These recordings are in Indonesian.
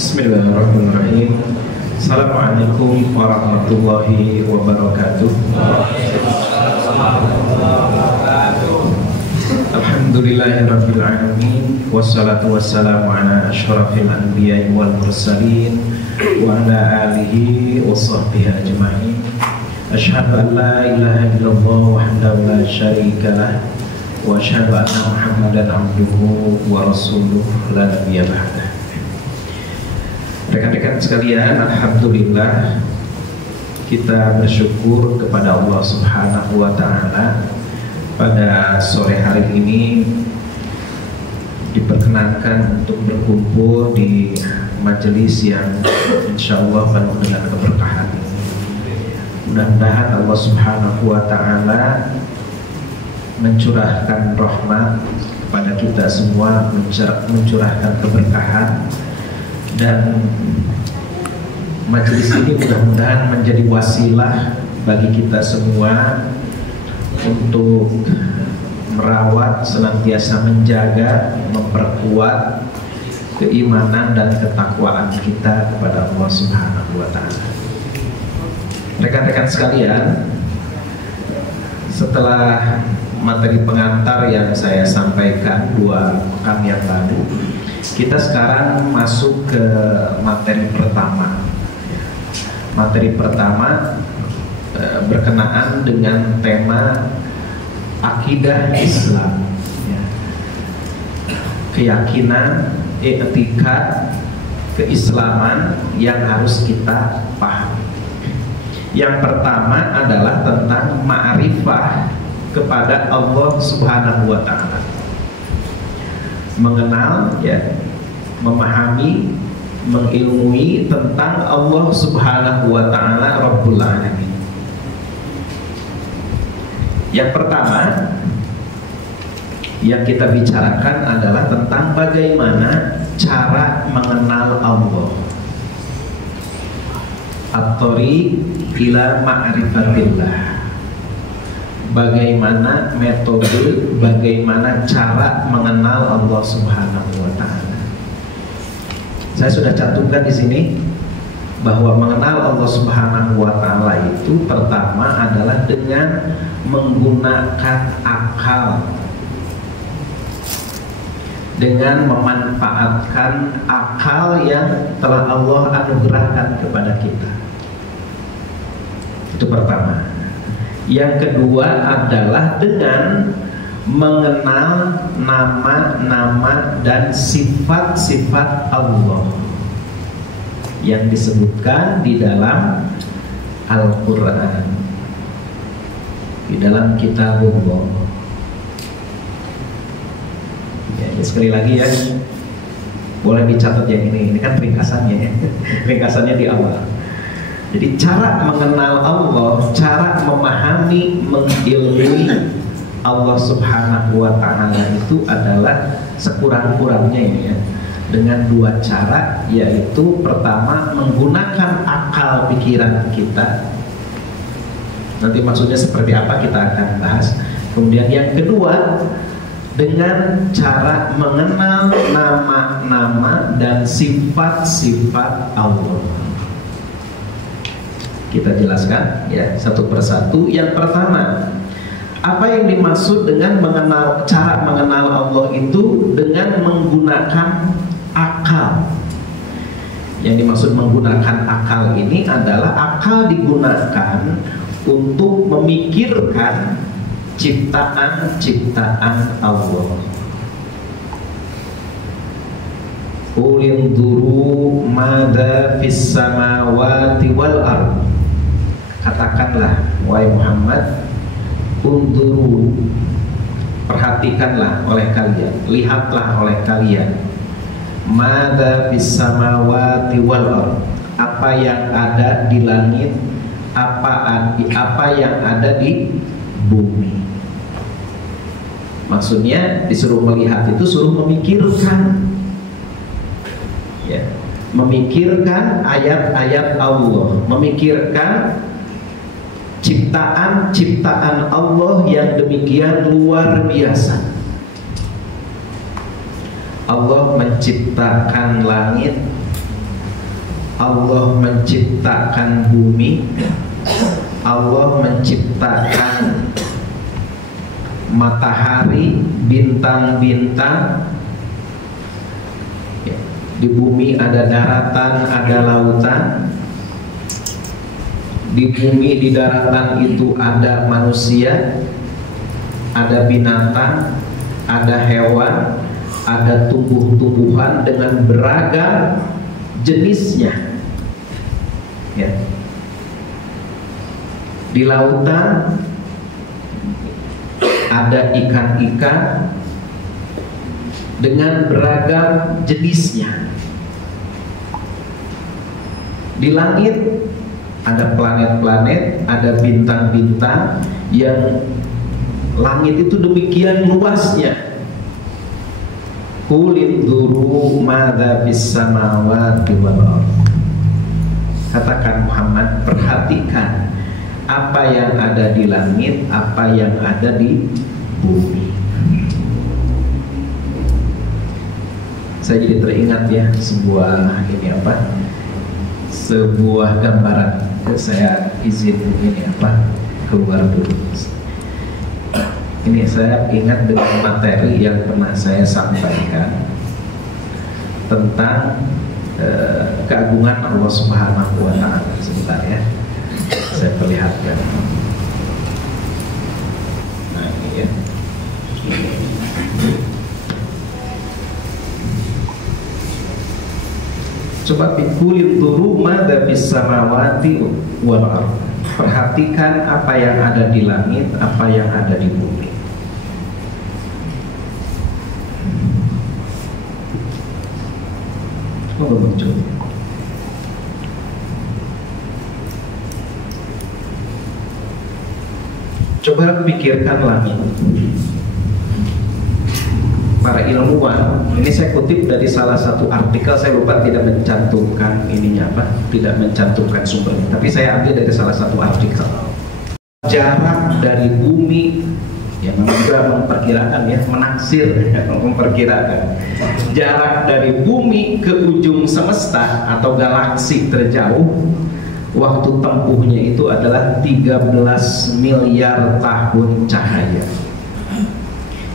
Bismillahirrahmanirrahim. Assalamualaikum warahmatullahi wabarakatuh. Alhamdulillahirabbil alamin wassalatu wassalamu ala asyrafil anbiya'i wal mursalin wa ala alihi wa sahbihi ajma'in. Asyhadu an la ilaha illallah wahdahu la syarika lah wa asyhadu anna Muhammadan abduhu wa rasuluh la nabiyya ba'dah. Rekan-rekan sekalian, alhamdulillah kita bersyukur kepada Allah Subhanahu wa taala pada sore hari ini diperkenankan untuk berkumpul di majelis yang insyaallah penuh dengan keberkahan. Mudah-mudahan Allah Subhanahu wa taala mencurahkan rahmat kepada kita semua, mencurahkan keberkahan, dan majelis ini mudah-mudahan menjadi wasilah bagi kita semua untuk merawat, senantiasa menjaga, memperkuat keimanan dan ketakwaan kita kepada Allah Subhanahu wa taala. Rekan-rekan sekalian, setelah materi pengantar yang saya sampaikan 2 pekan yang lalu, kita sekarang masuk ke materi pertama. Materi pertama berkenaan dengan tema akidah Islam, keyakinan, etika, keislaman yang harus kita pahami. Yang pertama adalah tentang ma'rifah kepada Allah Subhanahu wa taala. Mengenal, memahami, mengilmui tentang Allah Subhanahu wa taala Rabbul Alamin. Yang pertama yang kita bicarakan adalah tentang bagaimana cara mengenal Allah. At-thariq ila ma'rifatillah. Bagaimana metode, bagaimana cara mengenal Allah Subhanahu wa taala. Saya sudah cantumkan di sini bahwa mengenal Allah Subhanahu wa taala itu pertama adalah dengan menggunakan akal, dengan memanfaatkan akal yang telah Allah anugerahkan kepada kita. Itu pertama. Yang kedua adalah dengan mengenal nama-nama dan sifat-sifat Allah yang disebutkan di dalam Al-Quran, di dalam Kitabullah. Sekali lagi ya, boleh dicatat yang ini kan ringkasannya ya. Ringkasannya di awal. Jadi cara mengenal Allah, cara memahami, mengilmui Allah Subhanahu wa taala itu adalah sekurang-kurangnya ya, dengan 2 cara, yaitu pertama menggunakan akal pikiran kita. Nanti maksudnya seperti apa kita akan bahas. Kemudian yang kedua dengan cara mengenal nama-nama dan sifat-sifat Allah. Kita jelaskan ya satu persatu. Yang pertama, apa yang dimaksud dengan cara mengenal Allah itu dengan menggunakan akal. Yang dimaksud menggunakan akal ini adalah akal digunakan untuk memikirkan ciptaan-ciptaan Allah. Qul induru madza fis samawati wal ard. Katakanlah wahai Muhammad, unduru, perhatikanlah oleh kalian, lihatlah oleh kalian, madza fis samawati wal ard, apa yang ada di langit, apa yang ada di bumi. Maksudnya disuruh melihat itu suruh memikirkan, ya, memikirkan ayat-ayat Allah, memikirkan ciptaan-ciptaan Allah yang demikian luar biasa. Allah menciptakan langit, Allah menciptakan bumi, Allah menciptakan matahari, bintang-bintang. Di bumi ada daratan, ada lautan. Di bumi, di daratan itu ada manusia, ada binatang, ada hewan, ada tumbuh-tumbuhan dengan beragam jenisnya. Ya. Di lautan ada ikan-ikan dengan beragam jenisnya. Di langit ada planet-planet, ada bintang-bintang, yang langit itu demikian luasnya. Qul inzuru madza fis samawati wal ardh. Katakan Muhammad, perhatikan apa yang ada di langit, apa yang ada di bumi. Saya jadi teringat ya sebuah gambaran. Saya izin keluar dulu. Ini saya ingat dengan materi yang pernah saya sampaikan tentang keagungan Allah Subhanahu wa Ta'ala. Sebentar ya, saya perlihatkan. Nah ini ya. Coba pikulin dulu madza fis samawati wal ardh. Perhatikan apa yang ada di langit, apa yang ada di bumi. Oh, muncul. Coba pikirkan langit. Para ilmuwan, ini saya kutip dari salah satu artikel, saya lupa tidak mencantumkan tidak mencantumkan sumbernya, tapi saya ambil dari salah satu artikel. Jarak dari bumi, yang juga memperkirakan ya, menaksir, memperkirakan jarak dari bumi ke ujung semesta atau galaksi terjauh, waktu tempuhnya itu adalah 13 miliar tahun cahaya.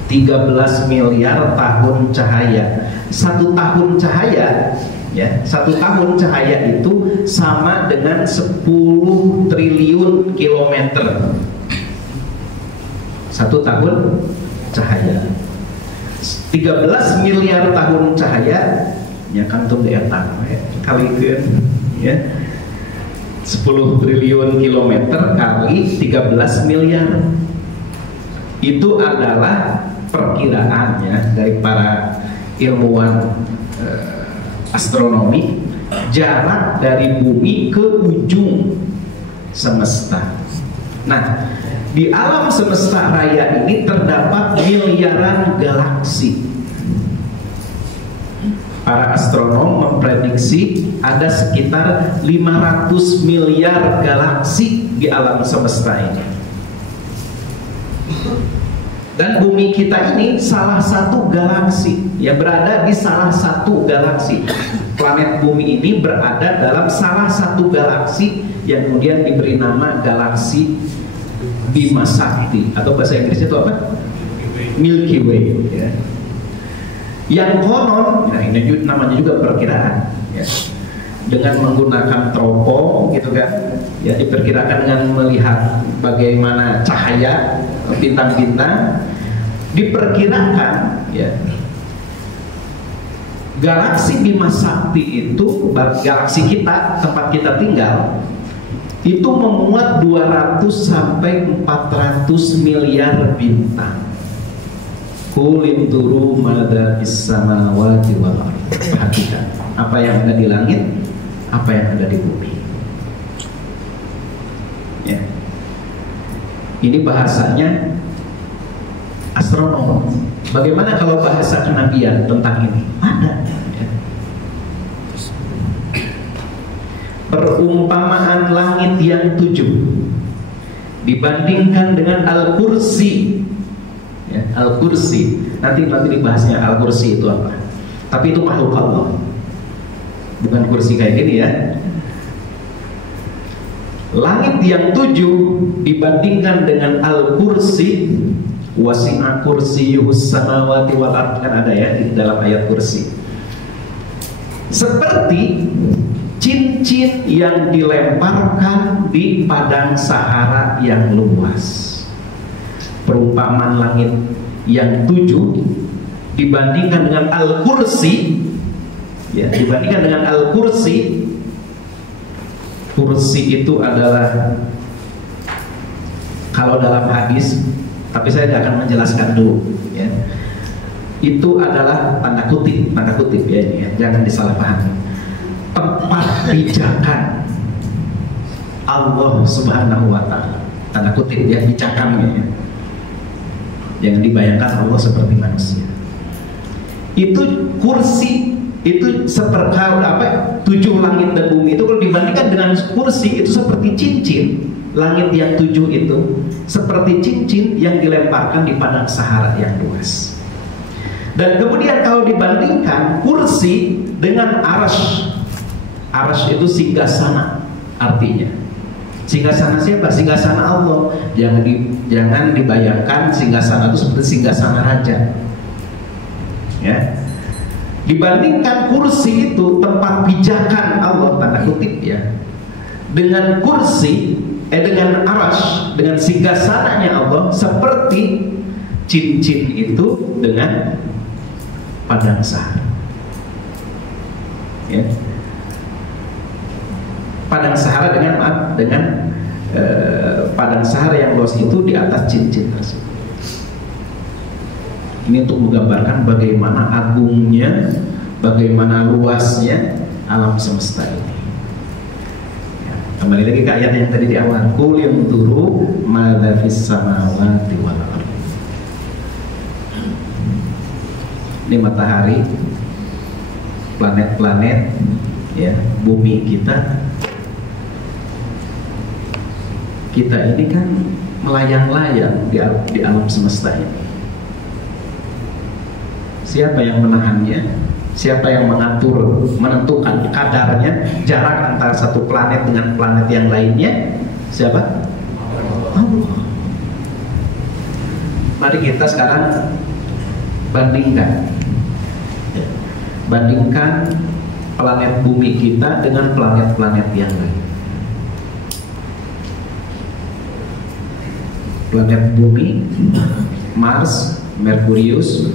13 miliar tahun cahaya. Satu tahun cahaya ya, satu tahun cahaya itu sama dengan 10 triliun kilometer. Satu tahun cahaya 13 miliar tahun cahaya ya, kantung daerah kalikan ya, 10 triliun kilometer kali 13 miliar. Itu adalah perkiraannya dari para ilmuwan astronomi, jarak dari bumi ke ujung semesta. Nah, di alam semesta raya ini terdapat miliaran galaksi. Para astronom memprediksi ada sekitar 500 miliar galaksi di alam semesta ini. Dan bumi kita ini salah satu galaksi, ya, berada di salah satu galaksi. Planet bumi ini berada dalam salah satu galaksi yang kemudian diberi nama galaksi Bima Sakti, atau bahasa Inggris itu apa? Milky Way ya. Yang konon, nah ini namanya juga perkiraan ya, dengan menggunakan teropong gitu kan ya, diperkirakan dengan melihat bagaimana cahaya bintang-bintang, diperkirakan ya, galaksi Bima Sakti itu, galaksi kita, tempat kita tinggal, itu memuat 200 sampai 400 miliar bintang. Qul turu madza fis samawati wal ardh. Perhatikan apa yang ada di langit, apa yang ada di bumi. Ya. Ini bahasanya astronom. Bagaimana kalau bahasa kenabian tentang ini? Ada. Ya. Perumpamaan langit yang 7 dibandingkan dengan Al-Kursi. Ya, Al-Kursi. Nanti dibahasnya Al-Kursi itu apa. Tapi itu makhluk Allah. bukan kursi kayak gini ya. Langit yang 7 dibandingkan dengan al-kursi, wasi'a kursiyuhus samawati wal ardh, kan ada ya di dalam ayat kursi. Seperti cincin yang dilemparkan di padang Sahara yang luas. Perumpamaan langit yang 7 dibandingkan dengan al-kursi, ya, dibandingkan dengan al-kursi. Kursi itu adalah, kalau dalam hadis, tapi saya tidak akan menjelaskan dulu ya, itu adalah tanda kutip ya ini ya, jangan disalahpahami, tempat pijakan Allah Subhanahu wa Ta'ala, tanda kutip ya, pijakannya ya. Jangan dibayangkan Allah seperti manusia. Itu kursi itu seperkara apa? 7 langit dan bumi itu kalau dibandingkan dengan kursi itu seperti cincin. Langit yang 7 itu seperti cincin yang dilemparkan di padang Sahara yang luas. Dan kemudian kalau dibandingkan kursi dengan arasy, arasy itu singgasana artinya. Singgasana siapa? Singgasana Allah. Jangan dibayangkan singgasana itu seperti singgasana raja. Ya. Dibandingkan kursi itu tempat pijakan Allah, tanda kutip ya, dengan kursi dengan arasy, dengan singgasananya Allah, seperti cincin itu dengan padang Sahara ya. Padang Sahara dengan padang Sahara yang luas itu di atas cincin tersebut. Ini untuk menggambarkan bagaimana agungnya, bagaimana luasnya alam semesta ini. Ya, kembali lagi ke ayat yang tadi di awal. Qul yanzuru madza fis samawati wal ardh. Ini matahari, planet-planet, ya, bumi kita. Kita ini kan melayang-layang di alam semesta ini. Siapa yang menahannya? Siapa yang mengatur, menentukan kadarnya, jarak antara satu planet dengan planet yang lainnya? Siapa? Allah. Mari kita sekarang bandingkan planet bumi kita dengan planet-planet yang lain. Planet bumi, Mars, Merkurius,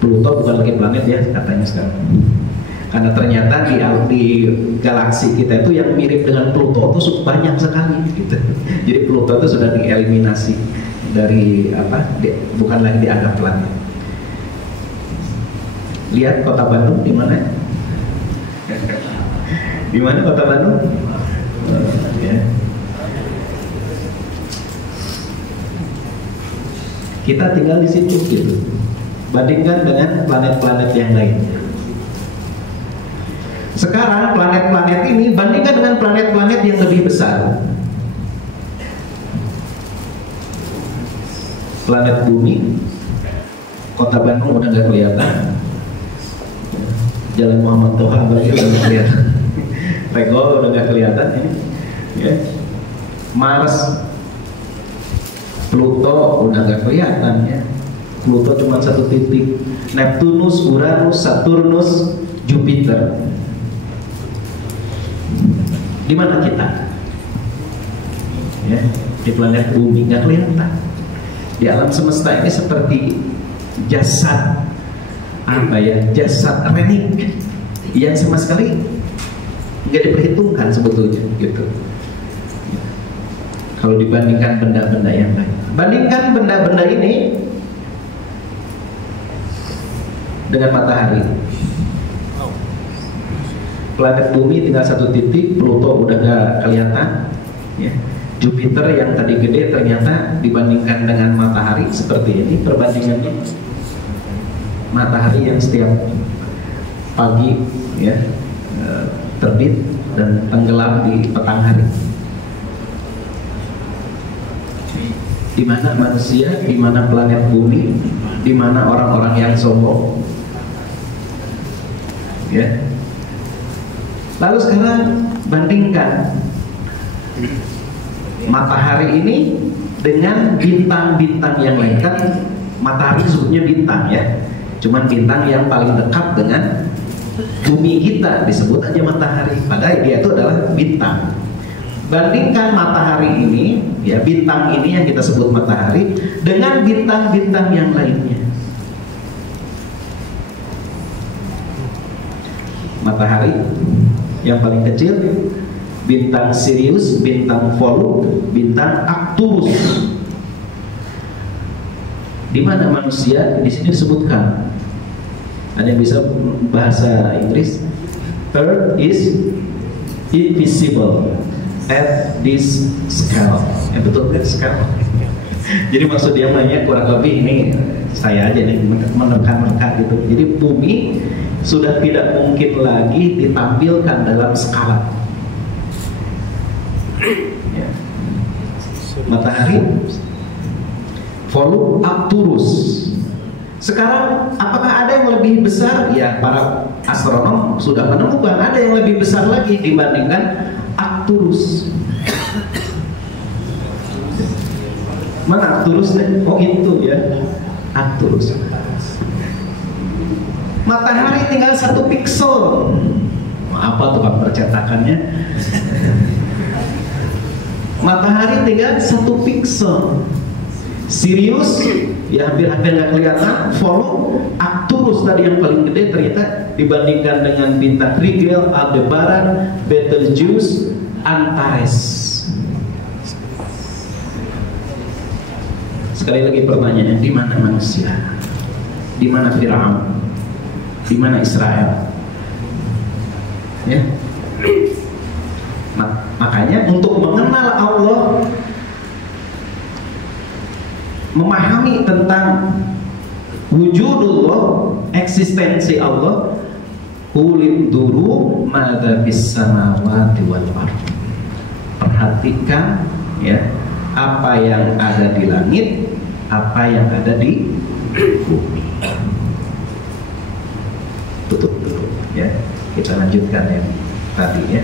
Pluto bukan lagi planet ya katanya sekarang, karena ternyata di galaksi kita itu yang mirip dengan Pluto itu banyak sekali gitu. Jadi Pluto itu sudah dieliminasi dari bukan lagi dianggap planet. Lihat kota Bandung di mana? Di mana kota Bandung? Ya. Kita tinggal di situ gitu. Bandingkan dengan planet-planet yang lain. Sekarang planet-planet ini bandingkan dengan planet-planet yang lebih besar. Planet bumi, kota Bandung udah nggak kelihatan. Jalan Muhammad Toha berarti udah nggak kelihatan. Regol udah nggak kelihatan ini. Ya. Mars, Pluto udah nggak kelihatan ya. Pluto cuma satu titik. Neptunus, Uranus, Saturnus, Jupiter. Di mana kita? Ya, di planet bumi nggak kelihatan. Di alam semesta ini seperti jasad jasad renik yang sama sekali nggak diperhitungkan sebetulnya gitu. Kalau dibandingkan benda-benda yang lain, bandingkan benda-benda ini dengan matahari. Planet bumi tinggal satu titik, Pluto udah gak kelihatan ya. Jupiter yang tadi gede ternyata dibandingkan dengan matahari seperti ini perbandingannya. Matahari yang setiap pagi ya terbit dan tenggelam di petang hari. Di mana manusia, di mana planet bumi, di mana orang-orang yang sombong, ya. Lalu sekarang bandingkan matahari ini dengan bintang-bintang yang lain. Kan matahari sebutnya bintang ya, cuman bintang yang paling dekat dengan bumi kita disebut aja matahari, padahal dia itu adalah bintang. Bandingkan matahari ini ya, bintang ini yang kita sebut matahari dengan bintang-bintang yang lainnya. Matahari yang paling kecil bintang Sirius, bintang Volux, bintang Arcturus. Di mana manusia di sini disebutkan. Ada yang bisa bahasa Inggris? Earth is invisible at this scale. Betul kan scale? Jadi maksud dia nanya kurang lebih ini saya aja nih menekan-nekan gitu. Jadi bumi sudah tidak mungkin lagi ditampilkan dalam skala. Ya. Matahari, Volux, Arcturus. Sekarang apakah ada yang lebih besar? Ya, para astronom sudah menemukan ada yang lebih besar lagi dibandingkan Arcturus. Mana Arcturus? Oh itu ya, Arcturus. Matahari tinggal 1 pixel. Apa tukang percetakannya? Matahari tinggal 1 pixel. Sirius ya hampir-hampir nggak kelihatan. Volux, Arcturus tadi yang paling gede ternyata dibandingkan dengan bintang Rigel, Aldebaran, Betelgeuse, Antares. Sekali lagi pertanyaannya, di mana manusia? Di mana Firaun? Di mana Israel? Ya. Makanya untuk mengenal Allah, memahami tentang wujudullah, eksistensi Allah, ulid duru madza bis samawati wal ardh. Perhatikan ya, apa yang ada di langit, apa yang ada di bumi. Tutup dulu ya. Kita lanjutkan yang tadi ya.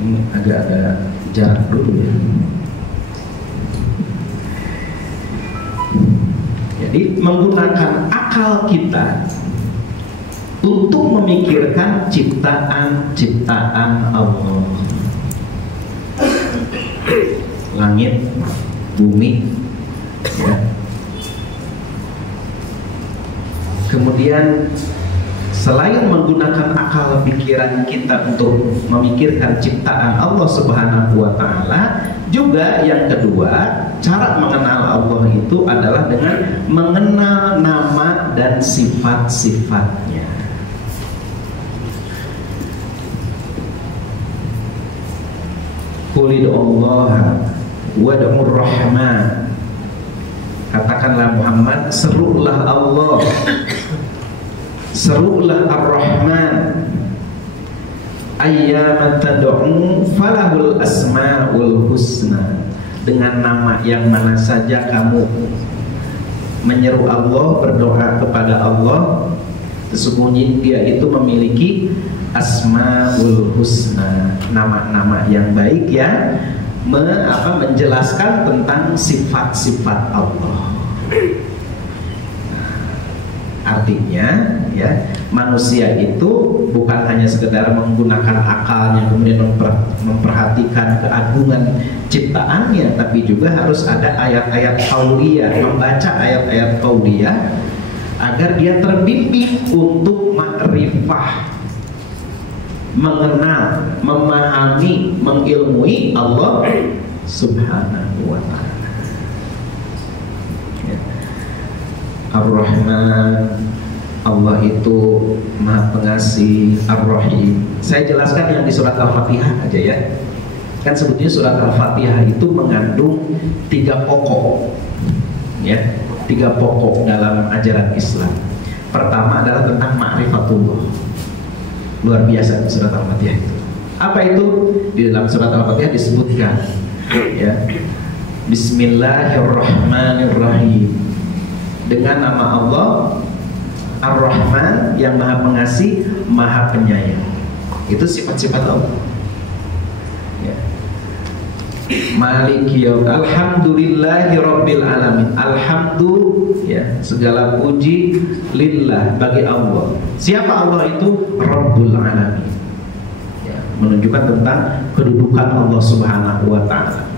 Ini agak ada jarak dulu ya. Jadi menggunakan akal kita untuk memikirkan ciptaan-ciptaan Allah. Langit, bumi ya. Kemudian selain menggunakan akal pikiran kita untuk memikirkan ciptaan Allah Subhanahu wa Ta'ala, juga yang kedua, cara mengenal Allah itu adalah dengan mengenal nama dan sifat-sifatnya. Qul Allah wad'ur rahman. Katakanlah Muhammad, serulah Allah, serulah Ar-Rahman, ayyaman tad'u falahul asmaul husna. Dengan nama yang mana saja kamu menyeru Allah, berdoa kepada Allah, sesungguhnya dia itu memiliki asmaul husna, nama-nama yang baik yang menjelaskan tentang sifat-sifat Allah. Artinya ya, manusia itu bukan hanya sekedar menggunakan akalnya kemudian memperhatikan keagungan ciptaannya, tapi juga harus ada ayat-ayat qauliyah, membaca ayat-ayat qauliyah agar dia terbimbing untuk makrifah, mengenal, memahami, mengilmui Allah Subhanahu wa Ta'ala. Ar-Rahman, Allah itu Maha Pengasih, Ar-Rahim. Saya jelaskan yang di surat Al-Fatihah aja ya. Kan sebetulnya surat Al-Fatihah itu mengandung 3 pokok ya, 3 pokok dalam ajaran Islam. Pertama adalah tentang ma'rifatullah. Luar biasa surat Al-Fatihah itu. Apa itu? Di dalam surat Al-Fatihah disebutkan ya, Bismillahirrahmanirrahim, dengan nama Allah Ar-Rahman yang Maha Pengasih, Maha Penyayang. Itu sifat-sifat Allah ya. Maliki yaum, alhamdulillahi rabbil alamin. Alhamdulillah ya, segala puji lillah, bagi Allah. Siapa Allah itu? Rabbul alamin ya, menunjukkan tentang kedudukan Allah Subhanahu wa ta'ala.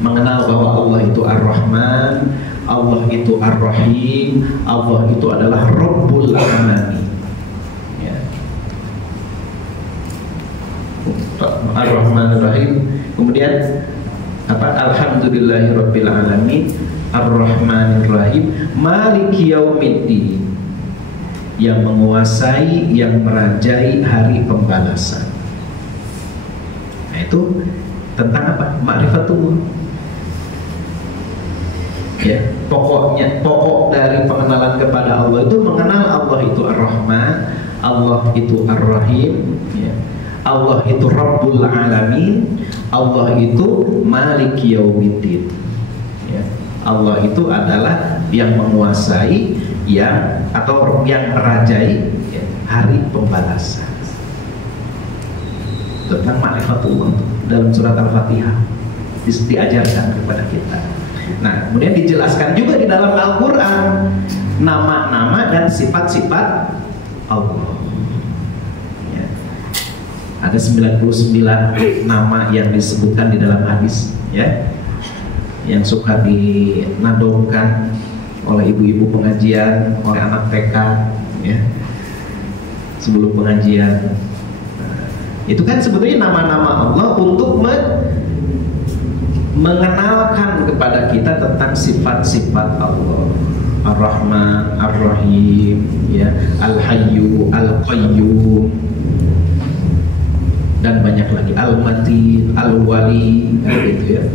Mengenal bahwa Allah itu Ar-Rahman, Allah itu Ar-Rahim, Allah itu adalah Rabbul alamin ya. Ar-Rahman Ar-Rahim. Kemudian apa? Alhamdulillahirabbil alamin, Ar-Rahmanir Rahim, Maliki yaumiddin, yang menguasai, yang merajai hari pembalasan. Nah, itu tentang apa? Ma'rifatullah. Ya, pokok dari pengenalan kepada Allah itu mengenal Allah itu Ar-Rahman, Allah itu Ar-Rahim ya. Allah itu Rabbul Alamin, Allah itu Maliki Yaumiddin ya. Allah itu adalah yang menguasai, yang atau yang merajai ya, hari pembalasan. Tentang ma'rifatullah dalam surat Al-Fatihah diajarkan kepada kita. Nah, kemudian dijelaskan juga di dalam Al-Quran nama-nama dan sifat-sifat Allah ya. Ada 99 nama yang disebutkan di dalam hadis ya, yang suka dinadongkan oleh ibu-ibu pengajian, oleh anak TK ya, sebelum pengajian. Nah, itu kan sebetulnya nama-nama Allah untuk mengenalkan kepada kita tentang sifat-sifat Allah. Ar-Rahman, Ar-Rahim ya, Al-Hayyu, Al-Qayyum, dan banyak lagi, Al-Matin, Al-Wali gitu ya,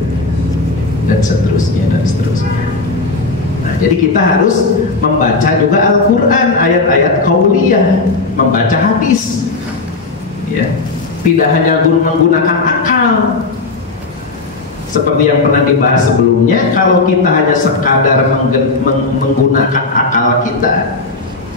dan seterusnya dan seterusnya. Nah, jadi kita harus membaca juga Al-Quran, ayat-ayat qauliyah, membaca hadis ya, tidak hanya menggunakan akal seperti yang pernah dibahas sebelumnya. Kalau kita hanya sekadar menggunakan akal kita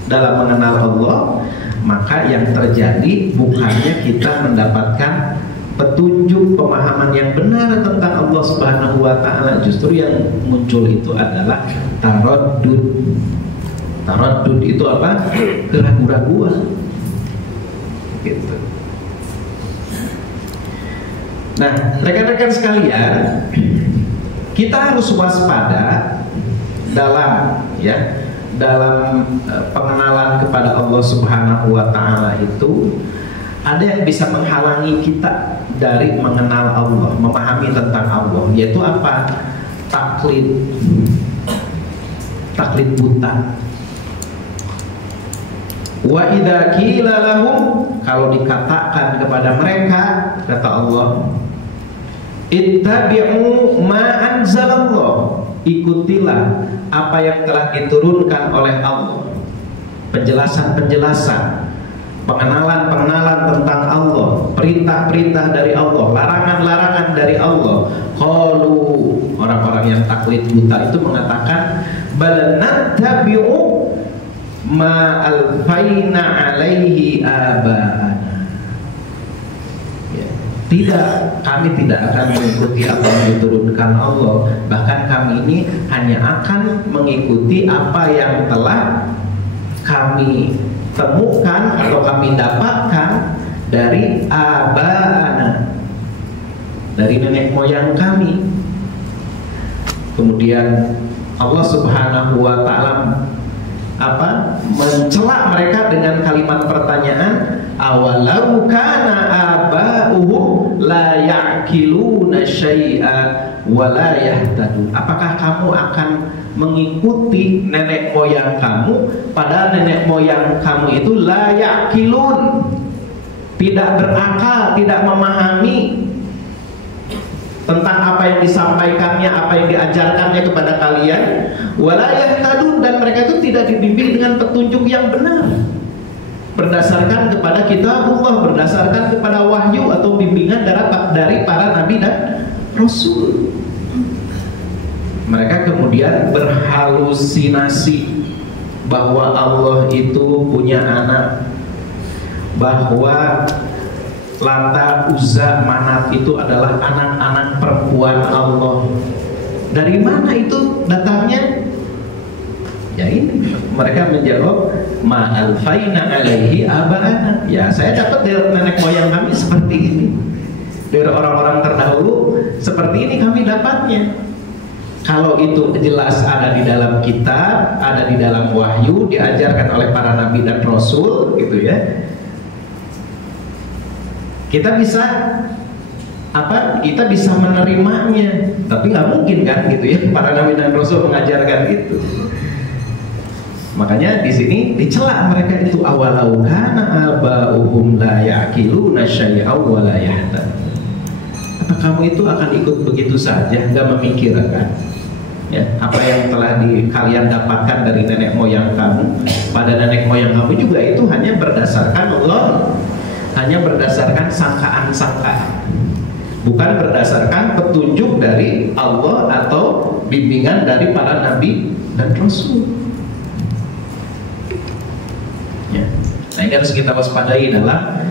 dalam mengenal Allah, maka yang terjadi bukannya kita mendapatkan petunjuk, pemahaman yang benar tentang Allah Subhanahu wa ta'ala. Justru yang muncul itu adalah taraddud. Taraddud itu apa? Keraguan-raguan gitu. Nah, rekan-rekan sekalian, kita harus waspada dalam ya, dalam pengenalan kepada Allah Subhanahu wa ta'ala itu. Ada yang bisa menghalangi kita dari mengenal Allah, memahami tentang Allah, yaitu apa? Taklid. Taklid buta. Wa idza qila lahum, kalau dikatakan kepada mereka, kata Allah, ittabi'u ma anzalallah, ikutilah apa yang telah diturunkan oleh Allah. Penjelasan-penjelasan, pengenalan-pengenalan tentang Allah, perintah-perintah dari Allah, larangan-larangan dari Allah. Qalu, orang-orang yang taklid buta itu mengatakan, bal nattabi'u ma alfaina alaihi aba'ana. Ya, tidak, kami tidak akan mengikuti apa yang diturunkan Allah. Bahkan kami ini hanya akan mengikuti apa yang telah kami temukan atau kami dapatkan dari aba'ana, dari nenek moyang kami. Kemudian Allah Subhanahu wa ta'ala apa? Mencela mereka dengan kalimat pertanyaan, awalau kana aba'uhum la ya'qiluna syai'an wa la yahtadun. Apakah kamu akan mengikuti nenek moyang kamu, padahal nenek moyang kamu itu la ya'qilun, tidak berakal, tidak memahami tentang apa yang disampaikannya, apa yang diajarkannya kepada kalian. Wala yahtadun, dan mereka itu tidak dibimbing dengan petunjuk yang benar. berdasarkan kepada kitabullah, berdasarkan kepada wahyu atau bimbingan dari para nabi dan rasul. Mereka kemudian berhalusinasi bahwa Allah itu punya anak, bahwa Lata, Uzza, Manat itu adalah anak-anak perempuan Allah. Dari mana itu datangnya? Ya ini, mereka menjawab, ma alfaina alaihi aba'ana. Ya, saya dapat dari nenek moyang kami seperti ini. Dari orang-orang terdahulu seperti ini kami dapatnya. Kalau itu jelas ada di dalam kitab, ada di dalam wahyu, diajarkan oleh para nabi dan rasul, gitu ya. Kita bisa kita bisa menerimanya, tapi nggak mungkin kan, gitu ya. Para nabi dan rasul mengajarkan itu. Makanya di sini dicela mereka itu, awalau kana aba'uhum la ya'qiluna syai'aw wa la yahtadun. Apa kamu itu akan ikut begitu saja, nggak memikirkan ya apa yang telah kalian dapatkan dari nenek moyang kamu? Pada nenek moyang kamu juga itu hanya berdasarkan Allah, hanya berdasarkan sangkaan-sangkaan, bukan berdasarkan petunjuk dari Allah atau bimbingan dari para nabi dan rasul. Ya. Nah, ini harus kita waspadai dalam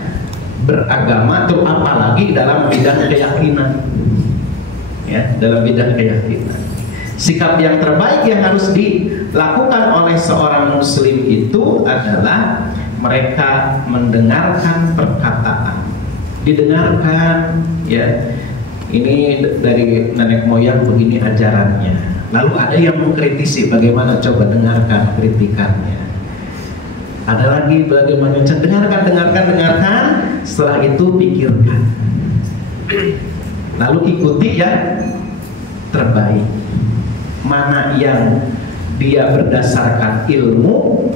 beragama, atau apalagi dalam bidang keyakinan. Ya, dalam bidang keyakinan. Sikap yang terbaik yang harus dilakukan oleh seorang muslim itu adalah mereka mendengarkan perkataan, didengarkan, ya. Ini dari nenek moyang begini ajarannya. Lalu ada yang mengkritisi, bagaimana, coba dengarkan kritikannya. Ada lagi bagaimana, dengarkan. Setelah itu pikirkan. Lalu ikuti yang terbaik. Mana yang dia berdasarkan ilmu,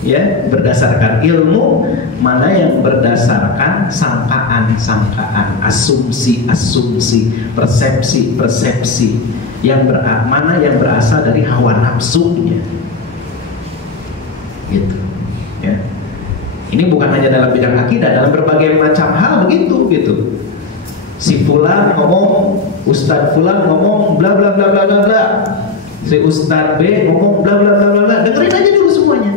ya, berdasarkan ilmu, mana yang berdasarkan sangkaan, asumsi, persepsi, mana yang berasal dari hawa nafsunya. Gitu. Ya. Ini bukan hanya dalam bidang akidah, dalam berbagai macam hal begitu, gitu. Si fulan ngomong, Ustadz fulan ngomong bla bla bla bla bla bla. Si Ustadz B ngomong bla bla bla bla bla. Dengerin aja dulu semuanya.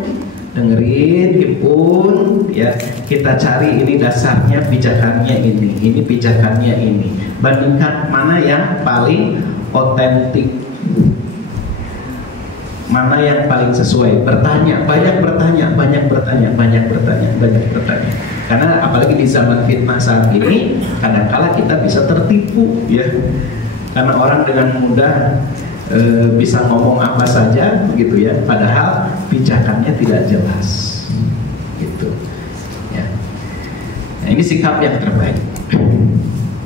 Dengerin, hipun, ya. Kita cari ini dasarnya, pijakannya ini pijakannya ini. Bandingkan mana yang paling otentik, mana yang paling sesuai. Banyak bertanya. Karena apalagi di zaman fitnah saat ini, kadang-kala kita bisa tertipu, ya. Karena orang dengan mudah bisa ngomong apa saja, begitu ya. Padahal pijakannya tidak jelas, gitu. Ya. Nah, ini sikap yang terbaik.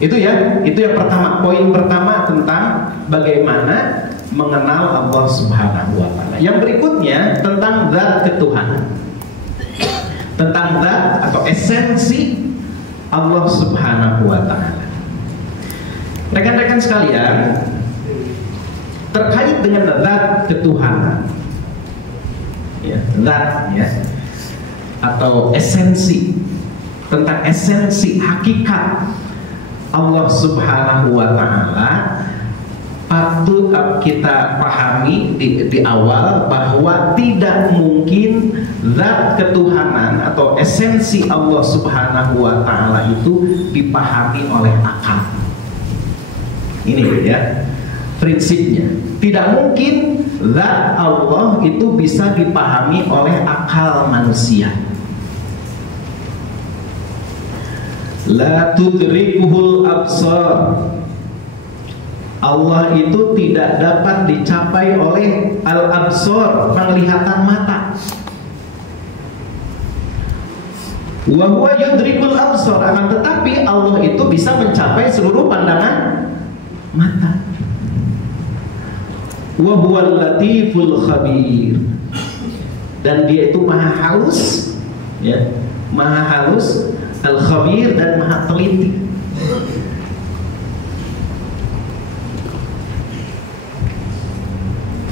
Itu yang pertama, poin pertama tentang bagaimana mengenal Allah Subhanahu wa Ta'ala. Yang berikutnya tentang zat ketuhanan, tentang zat atau esensi Allah Subhanahu wa Ta'ala. Rekan-rekan sekalian, terkait dengan zat ketuhanan, ya, zat, ya, atau esensi, tentang esensi hakikat Allah Subhanahu wa Ta'ala, patut kita pahami di awal bahwa tidak mungkin zat ketuhanan atau esensi Allah Subhanahu wa Ta'ala itu dipahami oleh akal. Ini ya prinsipnya. Tidak mungkin zat Allah itu bisa dipahami oleh akal manusia. La tudrikuhul absar. Allah itu tidak dapat dicapai oleh al-absar, penglihatan mata. Wa huwa yudrikul absar, akan tetapi Allah itu bisa mencapai seluruh pandangan mata. Wa huwal latiful khabir, dan dia itu maha halus, ya, maha halus, al-khabir, dan maha teliti.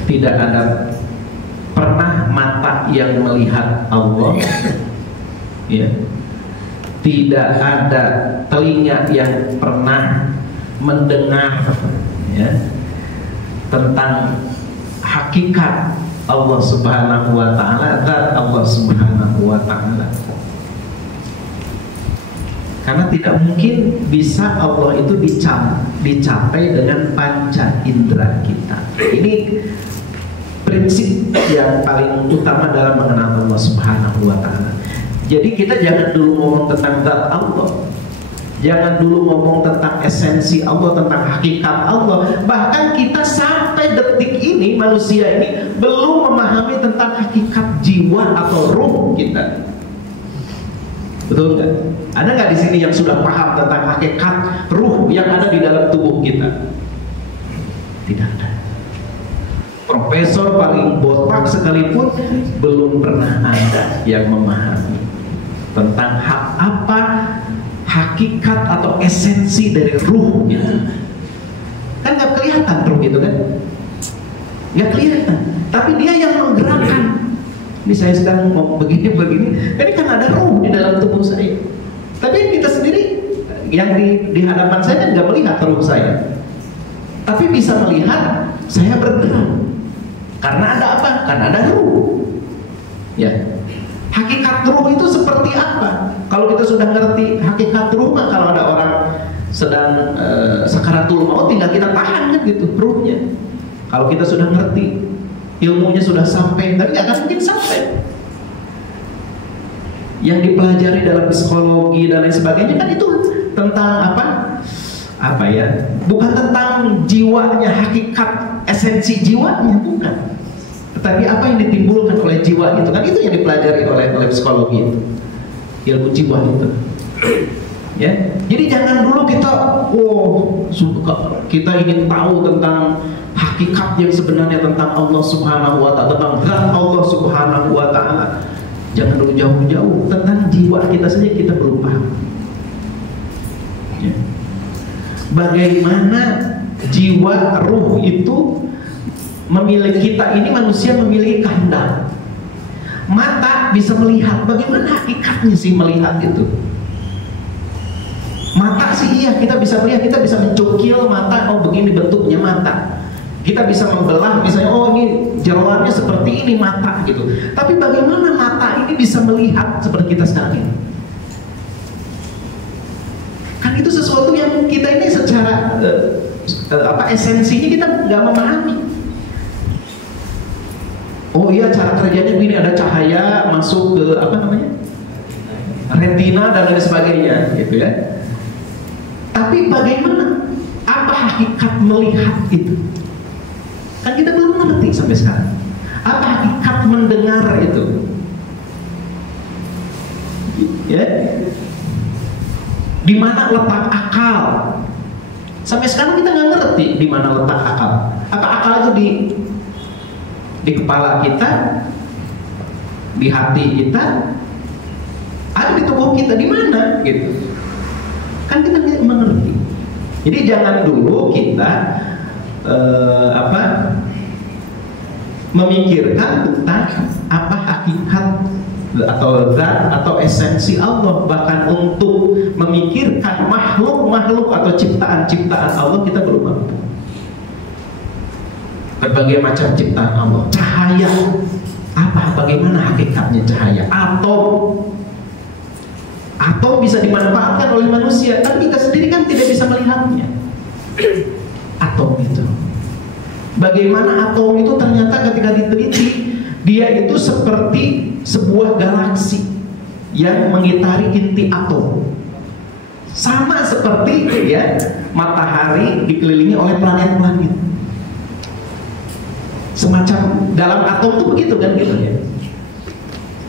Tidak ada pernah mata yang melihat Allah, ya. Tidak ada telinga yang pernah mendengar, ya, tentang hakikat Allah Subhanahu wa ta'ala, zat Allah Subhanahu wa ta'ala. Karena tidak mungkin bisa Allah itu dicapai dengan panca indera kita. Ini prinsip yang paling utama dalam mengenal Allah Subhanahu wa ta'ala. Jadi kita jangan dulu ngomong tentang zat Allah, jangan dulu ngomong tentang esensi Allah, tentang hakikat Allah. Bahkan kita sampai detik ini, manusia ini belum memahami tentang hakikat jiwa atau ruh kita. Betul nggak? Ada nggak di sini yang sudah paham tentang hakikat ruh yang ada di dalam tubuh kita? Tidak ada. Profesor paling botak sekalipun belum pernah ada yang memahami tentang apa hakikat atau esensi dari ruh itu. Kan nggak kelihatan ruh itu kan, nggak kelihatan. Tapi dia yang menggerakkan. Ini saya sedang mau begini, ini kan ada ruh di dalam tubuh saya. Tapi kita sendiri yang di hadapan saya kan nggak melihat ruh saya, tapi bisa melihat saya bergerak. Karena ada apa? Karena ada ruh. Ya. Hakikat ruh itu seperti apa? Kalau kita sudah ngerti hakikat ruh, maka kalau ada orang sedang sakaratul maut, tinggal kita tahan kan gitu ruhnya. Kalau kita sudah ngerti, ilmunya sudah sampai, tapi nggak akan mungkin sampai. Yang dipelajari dalam psikologi dan lain sebagainya kan itu tentang apa ya? Bukan tentang jiwanya, hakikat esensi jiwanya, bukan. Tetapi apa yang ditimbulkan oleh jiwa itu kan, itu yang dipelajari oleh psikologi itu, ilmu jiwa itu. Ya, jadi jangan dulu kita ingin tahu tentang hakikat yang sebenarnya tentang Allah Subhanahu wa ta'ala, tentang zat Allah Subhanahu wa ta'ala. Jangan dulu jauh-jauh, tentang jiwa kita saja kita belum paham. Ya. Bagaimana jiwa ruh itu memiliki, kita ini manusia memiliki kehendak. Mata bisa melihat, bagaimana hakikatnya sih melihat itu? Mata sih iya, kita bisa melihat, kita bisa mencukil mata, oh begini bentuknya mata. Kita bisa membelah, misalnya oh ini jeroannya seperti ini mata gitu. Tapi bagaimana mata ini bisa melihat seperti kita sekarang ini? Kan itu sesuatu yang kita ini secara esensinya kita nggak memahami. Oh iya, cara kerjanya begini, ada cahaya masuk ke retina dan lain sebagainya gitu ya. Tapi bagaimana, apa hakikat melihat itu? Kan kita belum mengerti sampai sekarang. Apa hakikat mendengar itu? Ya, di mana letak akal? Sampai sekarang kita nggak ngerti di mana letak akal. Apa akal itu di kepala kita, di hati kita, ada di tubuh kita, di mana gitu? Kan kita tidak mengerti. Jadi jangan dulu kita memikirkan tentang apa hakikat atau zat atau esensi Allah. Bahkan untuk memikirkan makhluk-makhluk atau ciptaan-ciptaan Allah kita belum mampu. Berbagai macam ciptaan Allah, cahaya, bagaimana hakikatnya cahaya? Atom bisa dimanfaatkan oleh manusia, tapi kita sendiri kan tidak bisa melihatnya. Atom itu, bagaimana atom itu ternyata ketika diteliti, dia itu seperti sebuah galaksi yang mengitari inti atom. Sama seperti ya matahari dikelilingi oleh planet-planet. Semacam dalam atom itu begitu kan gitu ya.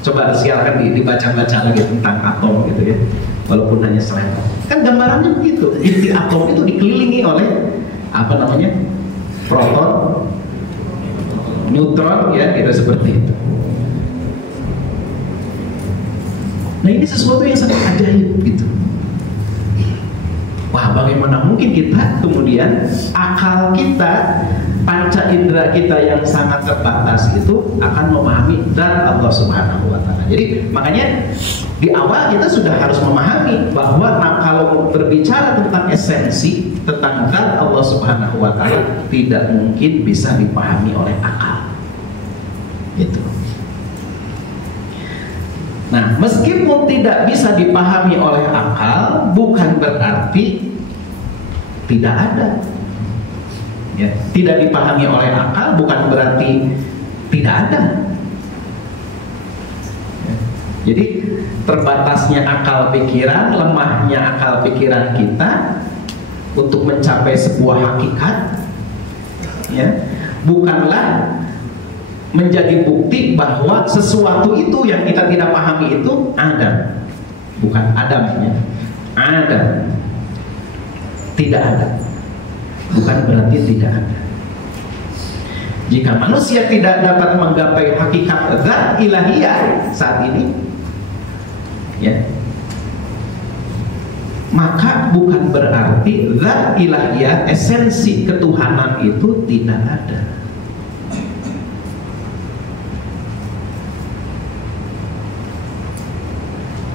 Coba silakan dibaca-baca lagi tentang atom gitu ya, walaupun hanya selevel. Kan gambarannya begitu. Inti atom itu dikelilingi oleh proton, neutron ya, kira seperti itu. Nah ini sesuatu yang sangat ajaib gitu. Wah, bagaimana mungkin kita kemudian akal kita, panca indera kita yang sangat terbatas itu akan memahami zat Allah Subhanahu wa Ta'ala. Jadi makanya di awal kita sudah harus memahami bahwa kalau berbicara tentang esensi, tentang zat Allah Subhanahu wa Ta'ala, tidak mungkin bisa dipahami oleh akal. Gitu. Nah, meskipun tidak bisa dipahami oleh akal, bukan berarti tidak ada. Ya, tidak dipahami oleh akal bukan berarti tidak ada. Ya, jadi terbatasnya akal pikiran, lemahnya akal pikiran kita untuk mencapai sebuah hakikat, ya, bukanlah menjadi bukti bahwa sesuatu itu yang kita tidak pahami itu ada. Bukan Adamnya, ada. Tidak ada. Bukan berarti tidak ada. Jika manusia tidak dapat menggapai hakikat zat ilahiyah saat ini, ya, maka bukan berarti zat ilahiyah, esensi ketuhanan itu tidak ada.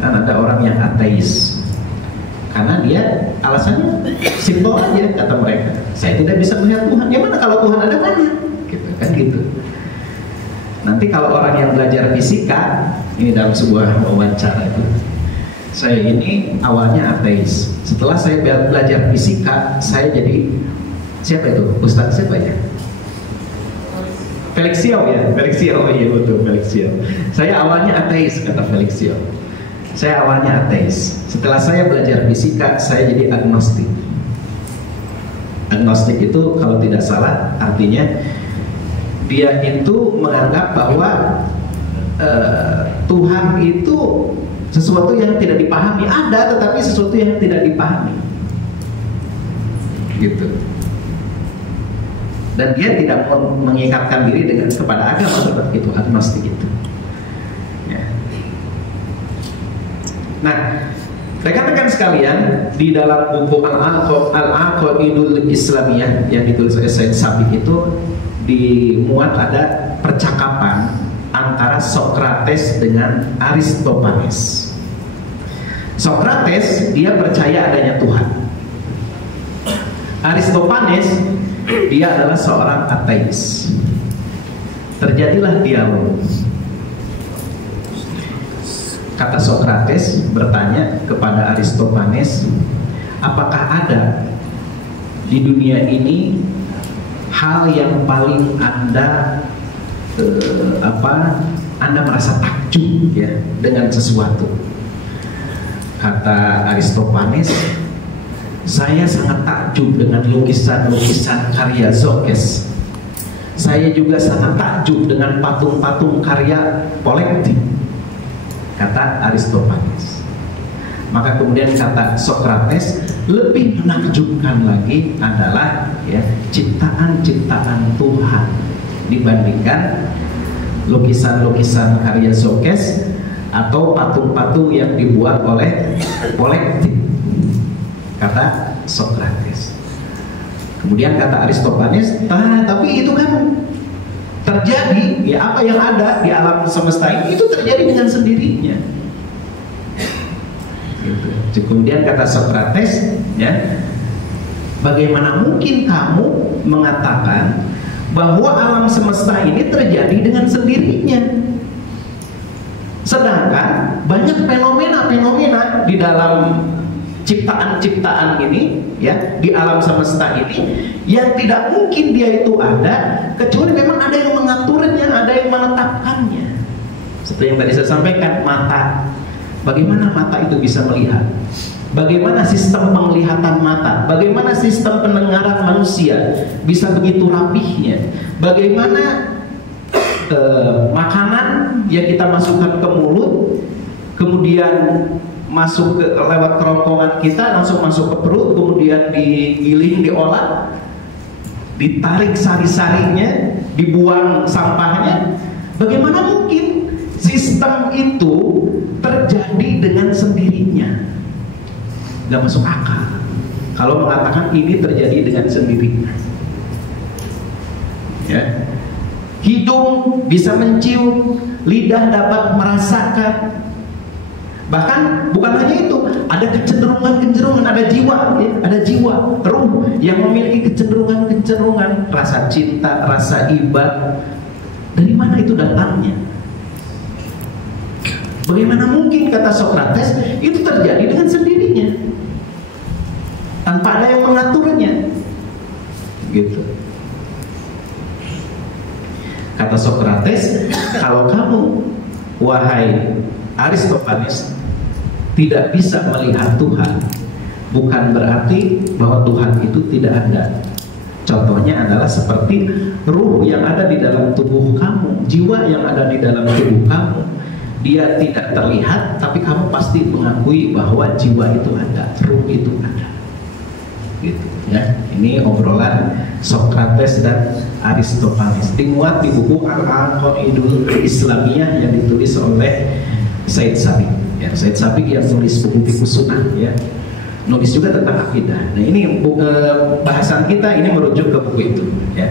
Kan ada orang yang ateis karena dia alasannya simpel aja, kata mereka, saya tidak bisa melihat Tuhan. Ya mana kalau Tuhan ada, mana? Gitu kan, gitu. Nanti kalau orang yang belajar fisika, ini dalam sebuah wawancara itu, saya ini awalnya ateis. Setelah saya belajar fisika, saya jadi siapa itu? Ustadz siapa ya? Felix Xiao ya, Felix Xiao, iya betul, Felix Xiao. Saya awalnya ateis, kata Felix Xiao. Saya awalnya ateis. Setelah saya belajar fisika, saya jadi agnostik. Agnostik itu kalau tidak salah artinya dia itu menganggap bahwa Tuhan itu sesuatu yang tidak dipahami, ada tetapi sesuatu yang tidak dipahami, gitu. Dan dia tidak mengikatkan diri dengan kepada agama seperti itu, agnostik itu. Nah, rekan-rekan sekalian, di dalam buku Al-Aqaidul Islamiyah yang ditulis oleh Said Sabiq itu dimuat ada percakapan antara Sokrates dengan Aristofanes. Sokrates dia percaya adanya Tuhan. Aristofanes dia adalah seorang ateis. Terjadilah dialog. Kata Sokrates bertanya kepada Aristofanes, apakah ada di dunia ini hal yang paling Anda merasa takjub ya dengan sesuatu? Kata Aristofanes, saya sangat takjub dengan lukisan-lukisan karya Zokes. Saya juga sangat takjub dengan patung-patung karya kolektif, kata Aristofanes. Maka kemudian kata Sokrates, lebih menakjubkan lagi adalah ya ciptaan-ciptaan Tuhan dibandingkan lukisan-lukisan karya Zokes atau patung-patung yang dibuat oleh kolektif, kata Sokrates. Kemudian kata Aristofanes, tapi itu kan terjadi, ya apa yang ada di alam semesta ini itu terjadi dengan sendirinya. Gitu. Kemudian kata Sokrates, ya, bagaimana mungkin kamu mengatakan bahwa alam semesta ini terjadi dengan sendirinya? Sedangkan banyak fenomena-fenomena di dalam ciptaan-ciptaan ini, ya, di alam semesta ini yang tidak mungkin dia itu ada kecuali memang ada yang mengaturnya, ada yang menetapkannya. Seperti yang tadi saya sampaikan, mata. Bagaimana mata itu bisa melihat? Bagaimana sistem penglihatan mata? Bagaimana sistem pendengaran manusia bisa begitu rapihnya? Bagaimana makanan yang kita masukkan ke mulut kemudian masuk ke lewat kerongkongan kita langsung masuk ke perut, kemudian digiling, diolah, ditarik sari-sarinya, dibuang sampahnya. Bagaimana mungkin sistem itu terjadi dengan sendirinya? Gak masuk akal. kalau mengatakan ini terjadi dengan sendirinya. Ya. Hidung bisa mencium, lidah dapat merasakan. Bahkan bukan hanya itu, ada kecenderungan-kecenderungan, ada jiwa, ya, ada jiwa, ruh yang memiliki kecenderungan-kecenderungan, rasa cinta, rasa iba. Dari mana itu datangnya? Bagaimana mungkin, kata Sokrates, itu terjadi dengan sendirinya, tanpa ada yang mengaturnya, gitu. Kata Sokrates, kalau kamu, wahai Aristofanes, tidak bisa melihat Tuhan, bukan berarti bahwa Tuhan itu tidak ada. Contohnya adalah seperti ruh yang ada di dalam tubuh kamu, jiwa yang ada di dalam tubuh kamu. Dia tidak terlihat, tapi kamu pasti mengakui bahwa jiwa itu ada, ruh itu ada. Gitu ya. Ini obrolan Sokrates dan Aristofanes, dimuat di buku Al-Aqaidul Islamiyah yang ditulis oleh Said Sabiq. Ya, Said Sabiq yang nulis buku Fiqh Sunnah, ya, nulis juga tentang akidah. Nah, ini bahasan kita ini merujuk ke buku itu, ya.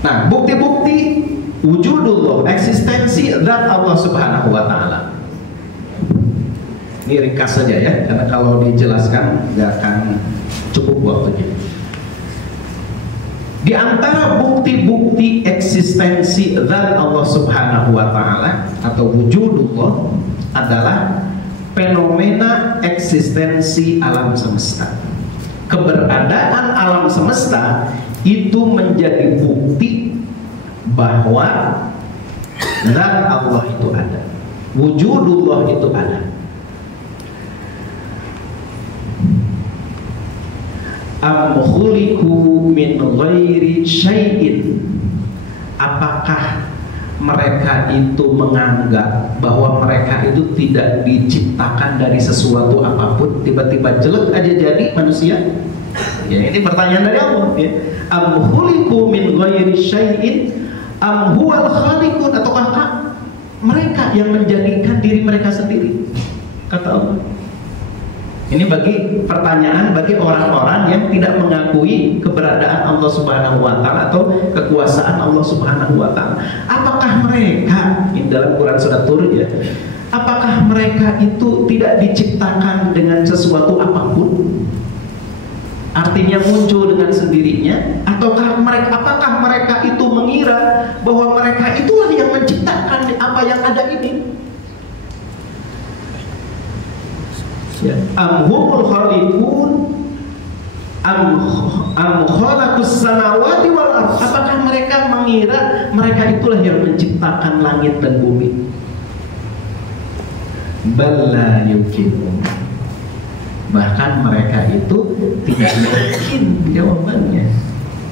Nah, bukti-bukti wujudullah, eksistensi zat Allah Subhanahu wa taala. Ini ringkas saja ya, karena kalau dijelaskan nggak akan cukup waktunya. Di antara bukti-bukti eksistensi zat Allah Subhanahu wa taala atau wujudullah adalah fenomena eksistensi alam semesta. Keberadaan alam semesta itu menjadi bukti bahwa zat Allah itu ada, wujudullah itu ada. Am khuliqu min ghairi syai'in, apakah mereka itu menganggap bahwa mereka itu tidak diciptakan dari sesuatu apapun, tiba-tiba jelek aja jadi manusia? Ya, ini pertanyaan dari Allah, ya. Am khuliqu min ghairi syai'in am huwal khaliqun, ataukah mereka yang menjadikan diri mereka sendiri? Kata Allah. Ini bagi pertanyaan bagi orang-orang yang tidak mengakui keberadaan Allah Subhanahu wa taala atau kekuasaan Allah Subhanahu wa taala. Apakah mereka, ini dalam Quran surat Tur, ya, apakah mereka itu tidak diciptakan dengan sesuatu apapun? Artinya muncul dengan sendirinya, ataukah apakah mereka itu mengira bahwa mereka itulah yang menciptakan apa yang ada ini? Ya. Am humul khaliqun am khalaqus samawati wal ardh, apakah mereka mengira mereka itulah yang menciptakan langit dan bumi? Bala yuqinun, bahkan mereka itu tidak yakin jawabannya.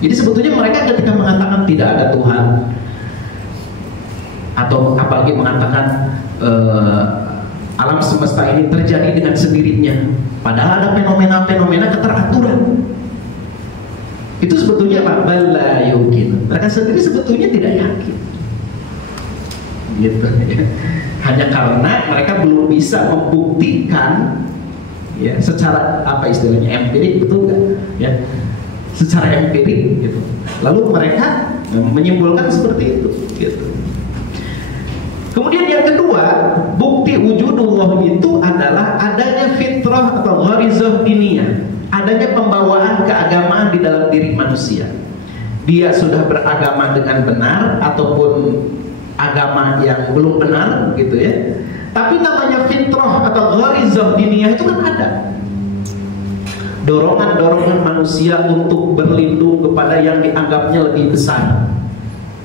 Jadi sebetulnya mereka ketika mengatakan tidak ada Tuhan, atau apalagi mengatakan alam semesta ini terjadi dengan sendirinya, padahal ada fenomena-fenomena keteraturan, itu sebetulnya apa? Bala yuqin, mereka sendiri sebetulnya tidak yakin, gitu ya. Hanya karena mereka belum bisa membuktikan, ya, secara apa istilahnya, empirik, betul nggak? Ya, secara empirik, gitu. Lalu mereka menyimpulkan seperti itu, gitu. Kemudian yang kedua, bukti wujudullah itu adalah adanya fitrah atau gharizah diniyah, adanya pembawaan keagamaan di dalam diri manusia. Dia sudah beragama dengan benar ataupun agama yang belum benar, gitu ya. Tapi namanya fitrah atau gharizah diniyah itu kan ada. Dorongan-dorongan manusia untuk berlindung kepada yang dianggapnya lebih besar,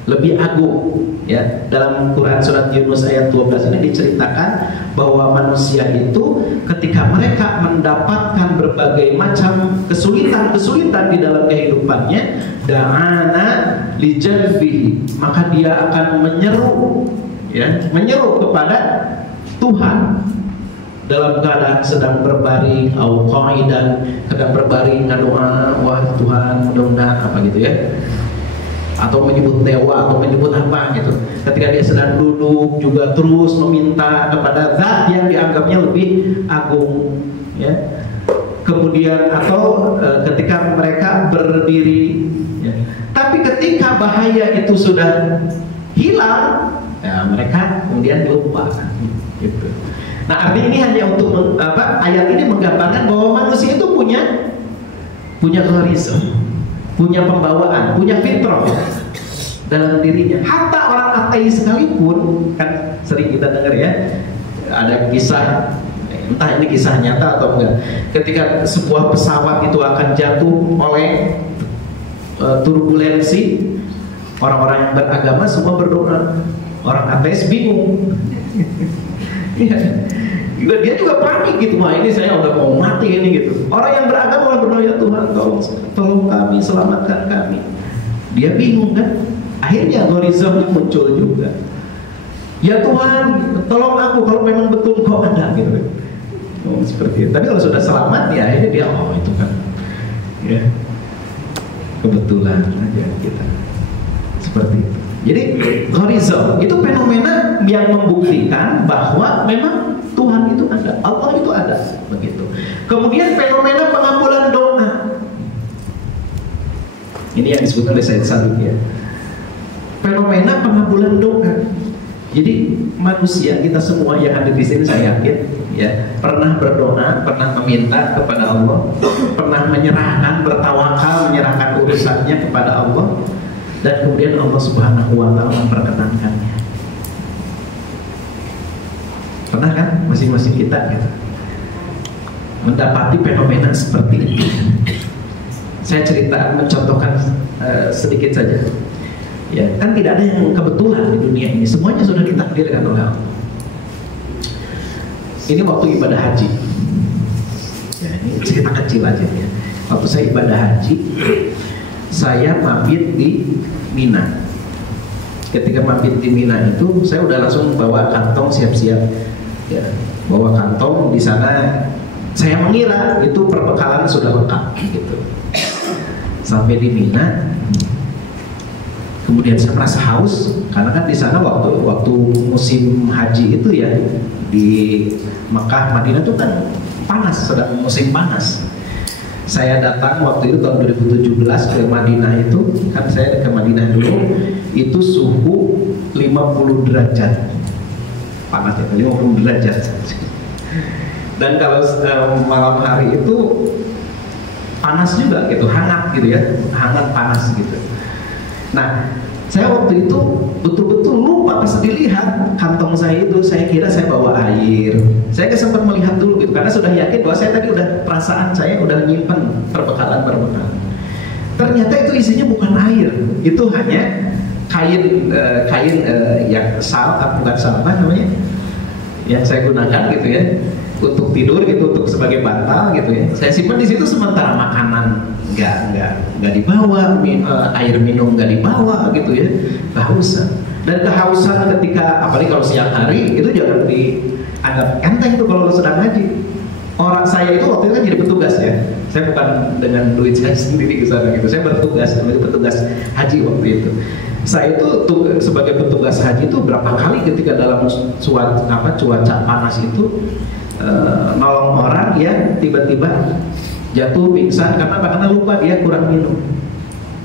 lebih agung. Ya, dalam Quran surat Yunus ayat 12 ini diceritakan bahwa manusia itu ketika mereka mendapatkan berbagai macam kesulitan-kesulitan di dalam kehidupannya, da'ana li jalbihi, maka dia akan menyeru, ya, menyeru kepada Tuhan dalam keadaan sedang berbaring, au qaidan, sedang berbaring ngadua, wah Tuhan mudah-mudahan apa gitu ya, atau menyebut dewa atau menyebut apa gitu. Ketika dia sedang duduk juga terus meminta kepada zat yang dianggapnya lebih agung, ya. kemudian atau ketika mereka berdiri, ya. Tapi ketika bahaya itu sudah hilang, ya, mereka kemudian lupa, gitu. Nah, artinya ini hanya untuk ayat ini menggambarkan bahwa manusia itu punya gharizah, punya pembawaan, punya fitrah dalam dirinya. Hatta orang ateis sekalipun, kan sering kita dengar ya, ada kisah, entah ini kisah nyata atau enggak, ketika sebuah pesawat itu akan jatuh oleh turbulensi, orang-orang yang beragama semua berdoa, orang ateis bingung. Dia juga panik gitu, wah ini saya udah mau mati ini gitu. Orang yang beragama malah berdoa, ya Tuhan tolong kami, selamatkan kami. Dia bingung kan, akhirnya gharizahnya muncul juga. Ya Tuhan, tolong aku kalau memang betul Kau ada gitu. Oh, seperti itu. Tapi kalau sudah selamat ya akhirnya dia itu kan, ya kebetulan aja kita seperti itu. Jadi gharizah itu fenomena yang membuktikan bahwa memang Tuhan itu ada, Allah itu ada, begitu. Kemudian fenomena pengabulan doa. Ini yang disebut oleh Said Sabiq ya. Fenomena pengabulan doa. Jadi manusia kita semua yang ada di sini, saya yakin ya, pernah berdoa, pernah meminta kepada Allah, pernah menyerahkan, bertawakal, menyerahkan urusannya kepada Allah, dan kemudian Allah Subhanahu wa taala memperkenankannya. Pernah kan masing-masing kita gitu, mendapati fenomena seperti ini. Saya cerita, mencontohkan sedikit saja. Ya, kan tidak ada yang kebetulan di dunia ini, semuanya sudah ditakdirkan oleh Allah. Ini waktu ibadah haji. Ya, ini cerita kecil aja ya. Waktu saya ibadah haji, saya mabit di Mina. Ketika mabit di Mina itu, saya udah langsung bawa kantong siap-siap. Ya, bawa kantong di sana. Saya mengira itu perbekalan sudah lengkap gitu. Sampai di Mina, kemudian saya merasa haus karena kan di sana waktu musim haji itu ya, di Mekah, Madinah itu kan panas, sedang musim panas. Saya datang waktu itu tahun 2017 ke Madinah itu, kan saya ke Madinah dulu, itu suhu 50 derajat. Panas ya, 50 derajat. Dan kalau malam hari itu panas juga gitu, hangat gitu ya, hangat panas gitu. Nah, saya waktu itu betul-betul lupa pas dilihat kantong saya itu, saya kira saya bawa air. Saya sempat melihat dulu gitu, karena sudah yakin bahwa saya tadi udah, perasaan saya udah nyimpen perbekalan. Ternyata itu isinya bukan air, itu hanya kain yang bukan sal, apa namanya, yang saya gunakan gitu ya, untuk tidur gitu, untuk sebagai bantal gitu ya. Saya simpan di situ sementara makanan nggak dibawa, air minum nggak dibawa gitu ya, kehausan. Dan kehausan ketika, apalagi kalau siang hari, itu jangan dianggap enteng itu kalau sedang haji. Orang saya itu waktu itu kan jadi petugas ya, saya bukan dengan duit saya sendiri ke sana gitu, saya bertugas sebagai petugas haji waktu itu. Saya itu sebagai petugas haji itu berapa kali ketika dalam cuaca panas itu nolong orang yang tiba-tiba jatuh pingsan karena lupa dia kurang minum,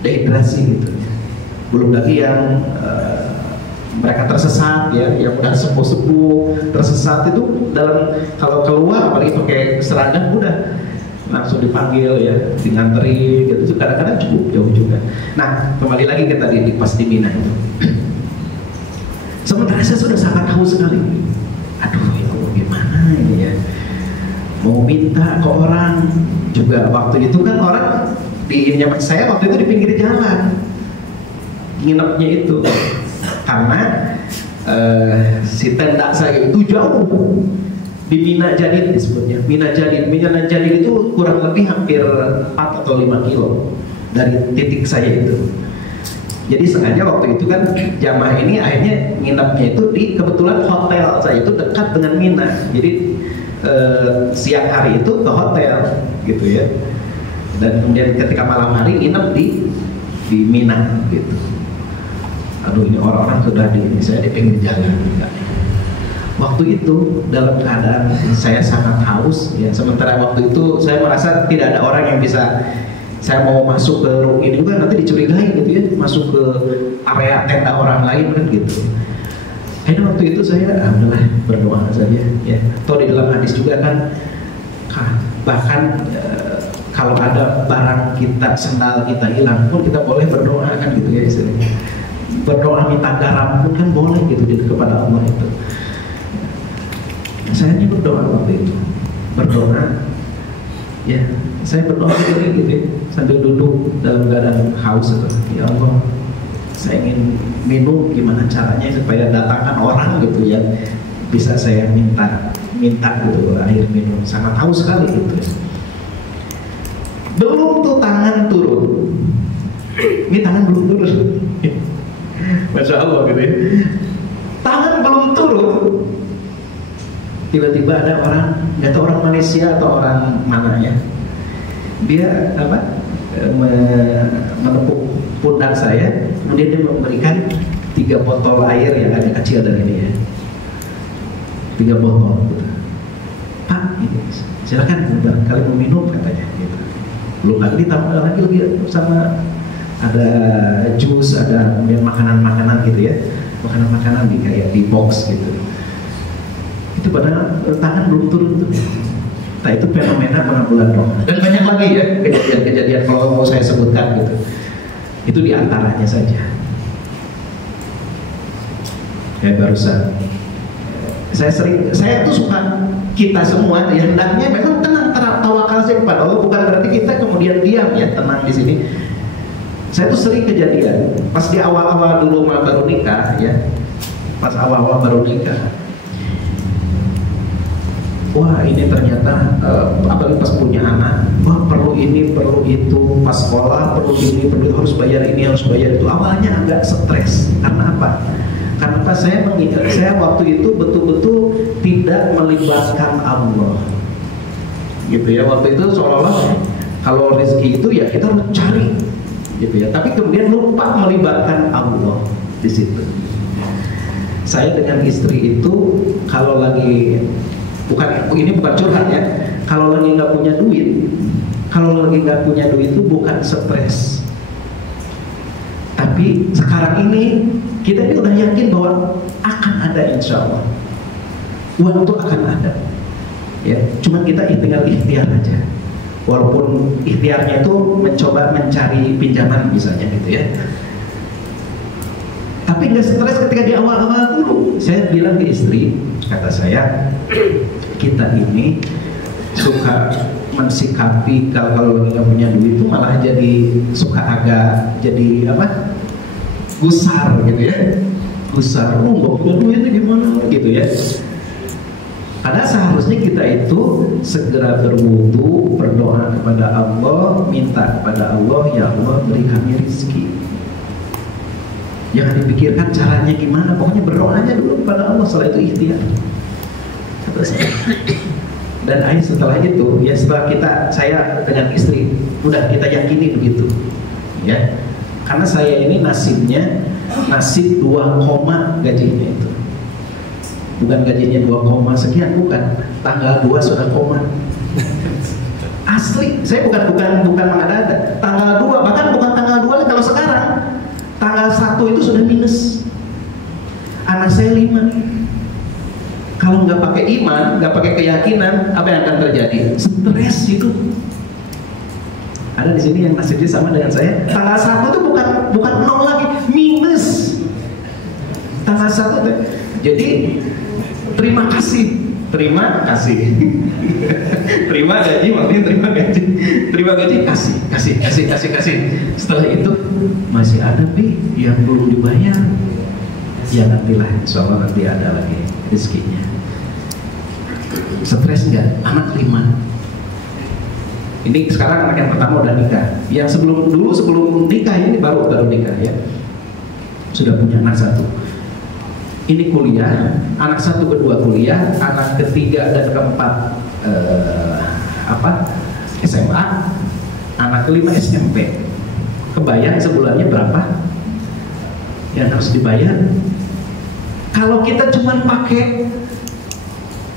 dehidrasi gitu. Belum lagi yang mereka tersesat ya, yang udah sepuh tersesat itu, dalam kalau keluar apalagi pakai seragam udah langsung dipanggil ya, nganteri gitu, kadang-kadang cukup jauh juga. Nah, kembali lagi ke tadi pas di Mina itu. Sementara saya sudah sangat haus sekali. Aduh, ya Allah, gimana ini ya? Mau minta ke orang juga, waktu itu kan orang saya waktu itu di pinggir jalan nginepnya itu, karena si tenda saya itu jauh di Mina Jadid disebutnya. Mina Jadid itu kurang lebih hampir 4 atau 5 kilo dari titik saya itu. Jadi sengaja waktu itu kan jamaah ini akhirnya nginepnya itu di, kebetulan hotel saya itu dekat dengan Mina. Jadi siang hari itu ke hotel gitu ya. Dan kemudian ketika malam hari nginep di Mina gitu. Aduh, ini orang-orang sudah saya di pinggir jalan. Waktu itu dalam keadaan saya sangat haus ya, sementara waktu itu saya merasa tidak ada orang yang bisa, saya mau masuk ke room ini juga nanti dicurigai gitu ya, masuk ke area tenda orang lain kan gitu. Akhirnya waktu itu saya adalah berdoa saja ya. Atau di dalam hadis juga kan bahkan kalau ada barang kita, sendal kita hilang pun kita boleh berdoa kan gitu ya istilahnya. Berdoa minta garam pun kan boleh gitu kepada Allah itu. Saya ini berdoa waktu itu, berdoa ya, saya berdoa gitu ya, sambil duduk dalam keadaan haus itu. Ya Allah, saya ingin minum, gimana caranya supaya datangkan orang gitu ya, bisa saya minta gitu air minum, sangat haus sekali gitu ya. Belum tuh tangan turun, ini tangan belum turun, Masya Allah gitu ya, tangan belum turun. Tiba-tiba ada orang, nggak tahu orang Malaysia atau orang mana ya, dia menepuk pundak saya, kemudian dia memberikan 3 botol air yang agak kecil dari ini ya, 3 botol. Pak, ini silakan kalian mau minum katanya. Gitu. Belum lagi ditambah lagi sama ada jus, ada kemudian makanan-makanan gitu ya, makanan-makanan kayak di box gitu. Itu padahal tangan belum turun tuh. Nah itu fenomena pengabulan roh. Dan banyak lagi ya kejadian-kejadian kalau mau saya sebutkan gitu. Itu diantaranya saja. Kayak barusan. Saya tuh suka kita semua ya, hendaknya memang tenang, tawakal saja kepada Allah, bukan berarti kita kemudian diam ya, tenang di sini. Saya tuh sering kejadian pas di awal-awal dulu baru nikah ya. Pas awal-awal baru nikah. Wah ini ternyata apalagi pas punya anak, wah perlu ini perlu itu, pas sekolah perlu ini perlu harus bayar ini harus bayar itu. Awalnya agak stres karena apa? Karena pas saya mengingat, saya waktu itu betul-betul tidak melibatkan Allah, gitu ya. Waktu itu seolah-olah kalau rezeki itu ya kita harus cari, gitu ya. Tapi kemudian lupa melibatkan Allah di situ. Saya dengan istri itu kalau lagi ini bukan curhat ya. Kalau lagi nggak punya duit, itu bukan stres. Tapi sekarang ini kita ini udah yakin bahwa akan ada, insya Allah. Uang itu akan ada. Ya, cuman kita tinggal ikhtiar aja. Walaupun ikhtiarnya itu mencoba mencari pinjaman misalnya gitu ya. Tapi nggak stres ketika di awal-awal dulu. Saya bilang ke istri, kata saya, kita ini suka mensikapi kalau lagi nggak punya duit itu malah jadi suka agak jadi apa? Gusar gitu ya. Gusar, nggak punya duit itu gimana gitu ya. Karena seharusnya kita itu segera berwudu, berdoa kepada Allah, minta kepada Allah, ya Allah beri kami rezeki. Jangan dipikirkan caranya gimana, pokoknya berdoa aja dulu kepada Allah, setelah itu ikhtiar. Dan setelah itu, ya setelah saya dengan istri, udah kita yakini begitu, ya. Karena saya ini nasib 2 koma gajinya itu. Bukan gajinya 2 sekian, bukan. Tanggal 2 sudah koma. Asli, saya bukan mengada-ada. Tanggal 2, bahkan bukan tanggal 2 kalau sekarang. Tanggal 1 itu sudah minus. Anak saya 5. Kalau nggak pakai iman, nggak pakai keyakinan, apa yang akan terjadi? Stres itu. Ada di sini yang nasibnya sama dengan saya. Tanggal 1 itu bukan 0 lagi, minus. Tanggal 1 itu. Jadi terima kasih. Terima gaji, maksudnya terima gaji, kasih. Setelah itu masih ada yang belum dibayar. Ya nantilah, insya Allah nanti ada lagi rezekinya. Stres nggak? Anak 5. Ini sekarang anak yang pertama udah nikah. Yang sebelum nikah ini baru nikah ya. Sudah punya anak 1. Ini kuliah, anak 1 kedua kuliah, anak ketiga dan keempat SMA, anak kelima SMP. Kebayang sebulannya berapa yang harus dibayar? Kalau kita cuma pakai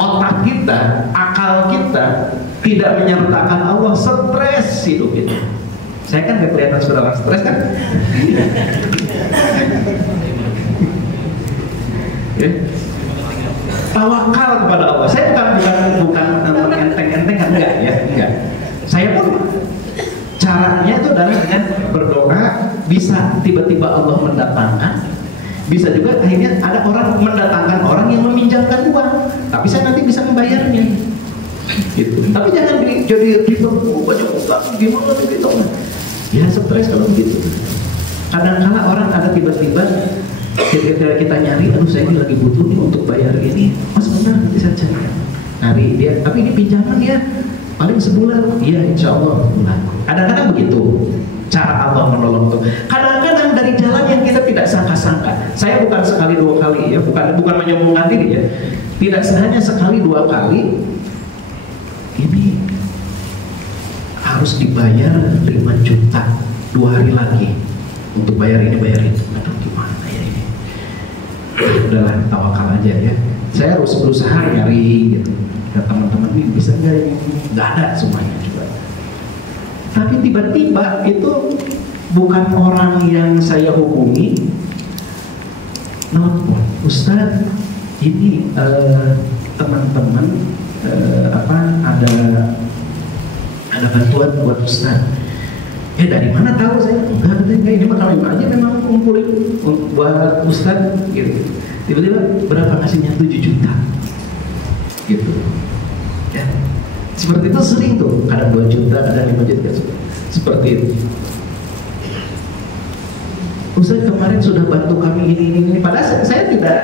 otak kita, akal kita tidak menyertakan Allah, stres hidup kita. Saya kan gak kelihatan saudara stres kan? Tawakal kepada Allah. Saya bukan enteng-enteng, enggak. Saya pun caranya itu adalah dengan berdoa, bisa tiba-tiba Allah mendatangkan, bisa juga akhirnya ada orang mendatangkan orang yang meminjamkan uang, tapi saya nanti bisa membayarnya. Gitu. Tapi jangan jadi banyak utang gimana gitu. Ya stres kalau begitu. Kadang-kala orang ada tiba-tiba ketika kita nyari, aduh saya ini lagi butuh nih untuk bayar ini, mas benar nanti saya cari. Nyari dia, tapi ini pinjaman ya paling sebulan, iya insya Allah bulan. Kadang-kadang begitu cara Allah menolong tuh. Kadang-kadang dari jalan yang kita tidak sangka-sangka. Saya bukan sekali dua kali ya, bukan menyombongkan diri ya. Tidak hanya sekali dua kali. Ini harus dibayar 5 juta 2 hari lagi untuk bayar ini bayar itu. Aduh gimana ya ini? Udahlah tawakal aja ya. Saya harus berusaha nyari gitu. Ya teman-teman ini bisa nggak ini? Nggak ada semuanya juga. Tapi tiba-tiba itu bukan orang yang saya hubungi, nelfon, Ustaz, ini teman-teman ada bantuan buat Ustaz. Dari mana tahu saya? Enggak, ini mah kami aja memang kumpulin buat Ustaz gitu. Tiba-tiba berapa kasihnya? 7 juta gitu ya. Seperti itu sering tuh, kadang 2 juta, kadang 5 juta seperti itu. Ustaz kemarin sudah bantu kami ini. Padahal saya tidak,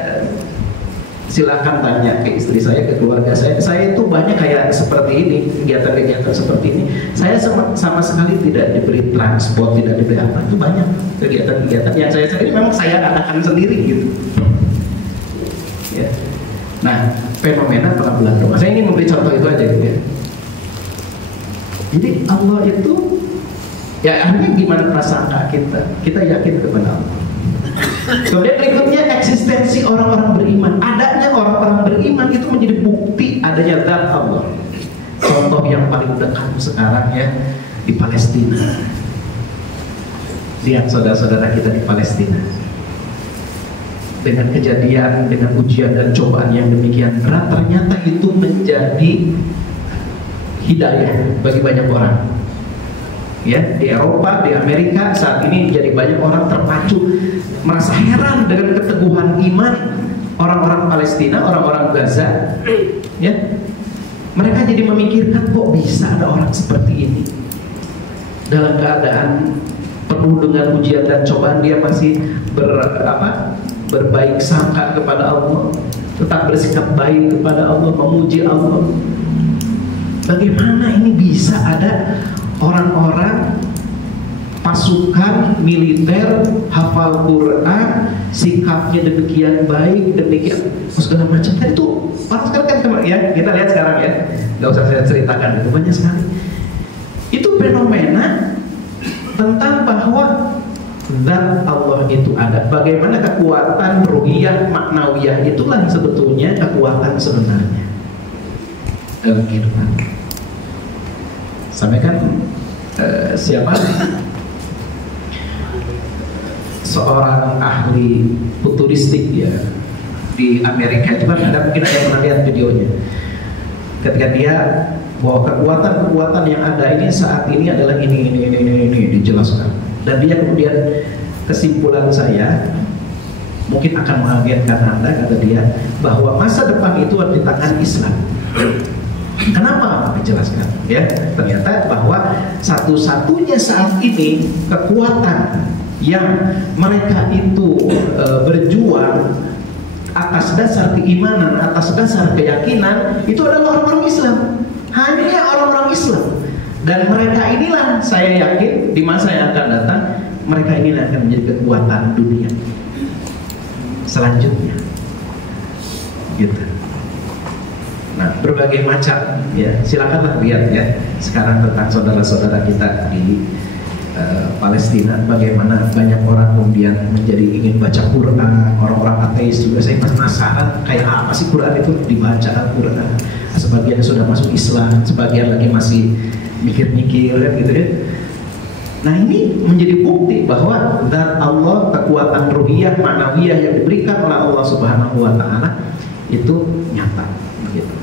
silakan tanya ke istri saya, ke keluarga saya. Saya itu banyak kayak seperti ini, kegiatan-kegiatan seperti ini. Saya sama sekali tidak diberi transport, tidak diberi apa. Itu banyak kegiatan-kegiatan yang saya sendiri memang saya adakan sendiri gitu. Ya. Nah, fenomena pengabulan doa. Saya ingin memberi contoh itu aja gitu ya. Jadi Allah itu, ya akhirnya gimana prasangka kita? Kita yakin kepada Allah. Kemudian berikutnya eksistensi orang-orang beriman. Adanya orang-orang beriman itu menjadi bukti adanya zat Allah. Contoh yang paling dekat sekarang ya di Palestina. Lihat saudara-saudara kita di Palestina. Dengan kejadian, dengan ujian dan cobaan yang demikian berat, ternyata itu menjadi hidayah bagi banyak orang. Ya, di Eropa, di Amerika saat ini jadi banyak orang terpacu, merasa heran dengan keteguhan iman orang-orang Palestina, orang-orang Gaza. Ya, mereka jadi memikirkan kok bisa ada orang seperti ini dalam keadaan penuh dengan ujian dan cobaan dia masih berbaik sangka kepada Allah, tetap bersikap baik kepada Allah, memuji Allah. Bagaimana ini bisa ada orang-orang pasukan militer hafal Quran, sikapnya demikian baik, demikian segala macam. Itu orang sekarang kan ya, kita lihat sekarang ya, nggak usah saya ceritakan, itu banyak sekali. Itu fenomena tentang bahwa zat Allah itu ada. Bagaimana kekuatan ruhiyah, maknawiyah, itulah sebetulnya kekuatan sebenarnya dalam kehidupan. Sampai kan siapa seorang ahli futuristik ya di Amerika itu kan ada, mungkin ada yang pernah lihat videonya, ketika dia bahwa kekuatan-kekuatan yang ada ini saat ini adalah ini dijelaskan, dan dia kemudian kesimpulan saya mungkin akan mengagetkan Anda, kata dia, bahwa masa depan itu ada di tangan Islam. Kenapa? Dijelaskan ya, ternyata bahwa satu-satunya saat ini kekuatan yang mereka itu berjuang atas dasar keimanan, atas dasar keyakinan, itu adalah orang-orang Islam. Hanya orang-orang Islam. Dan mereka inilah, saya yakin di masa yang akan datang, mereka inilah akan menjadi kekuatan dunia selanjutnya gitu. Nah, berbagai macam ya, silakanlah lihat ya sekarang tentang saudara-saudara kita di Palestina, bagaimana banyak orang kemudian menjadi ingin baca Quran, orang-orang ateis juga. Saya penasaran kayak apa sih Quran itu dibaca Al-Quran. Sebagian sudah masuk Islam, sebagian lagi masih mikir-mikir gitu ya. Nah ini menjadi bukti bahwa zat Allah, kekuatan ruhiyah, ma'nawiyah yang diberikan oleh Allah Subhanahu wa Ta'ala itu nyata gitu.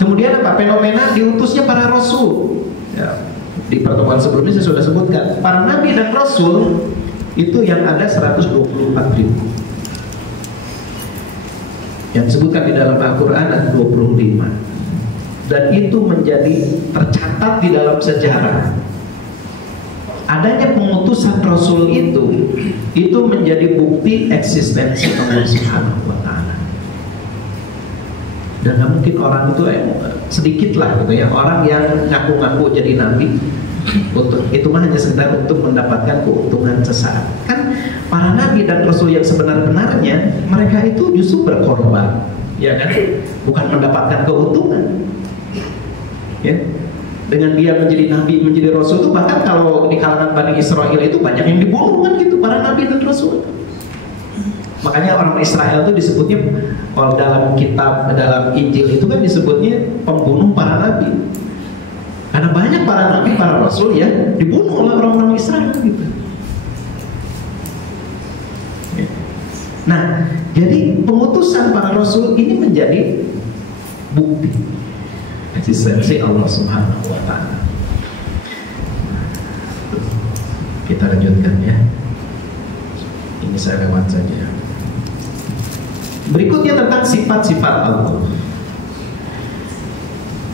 Kemudian apa? Fenomena diutusnya para rasul ya. Di pertemuan sebelumnya saya sudah sebutkan, para nabi dan rasul itu yang ada 124.000. Yang disebutkan di dalam Al-Quran ada 25. Dan itu menjadi tercatat di dalam sejarah. Adanya pengutusan rasul itu menjadi bukti eksistensi Allah Subhanahu wa Ta'ala. Dan gak mungkin orang itu sedikit lah gitu ya, orang yang ngaku-ngaku jadi nabi itu mah hanya sekedar untuk mendapatkan keuntungan sesaat. Kan para nabi dan rasul yang sebenar-benarnya mereka itu justru berkorban, ya kan, bukan mendapatkan keuntungan. Ya, dengan dia menjadi nabi, menjadi rasul itu, bahkan kalau di kalangan Bani Israel itu banyak yang dibunuh kan gitu, para nabi dan rasul. Makanya orang Israel itu disebutnya, kalau dalam kitab, dalam Injil itu kan disebutnya pembunuh para nabi. Karena banyak para nabi, para rasul ya dibunuh oleh orang-orang Israel gitu. Nah, jadi pengutusan para rasul ini menjadi bukti eksistensi Allah Subhanahu wa Ta'ala. Kita lanjutkan ya. Ini saya lewat saja. Berikutnya tentang sifat-sifat Allah.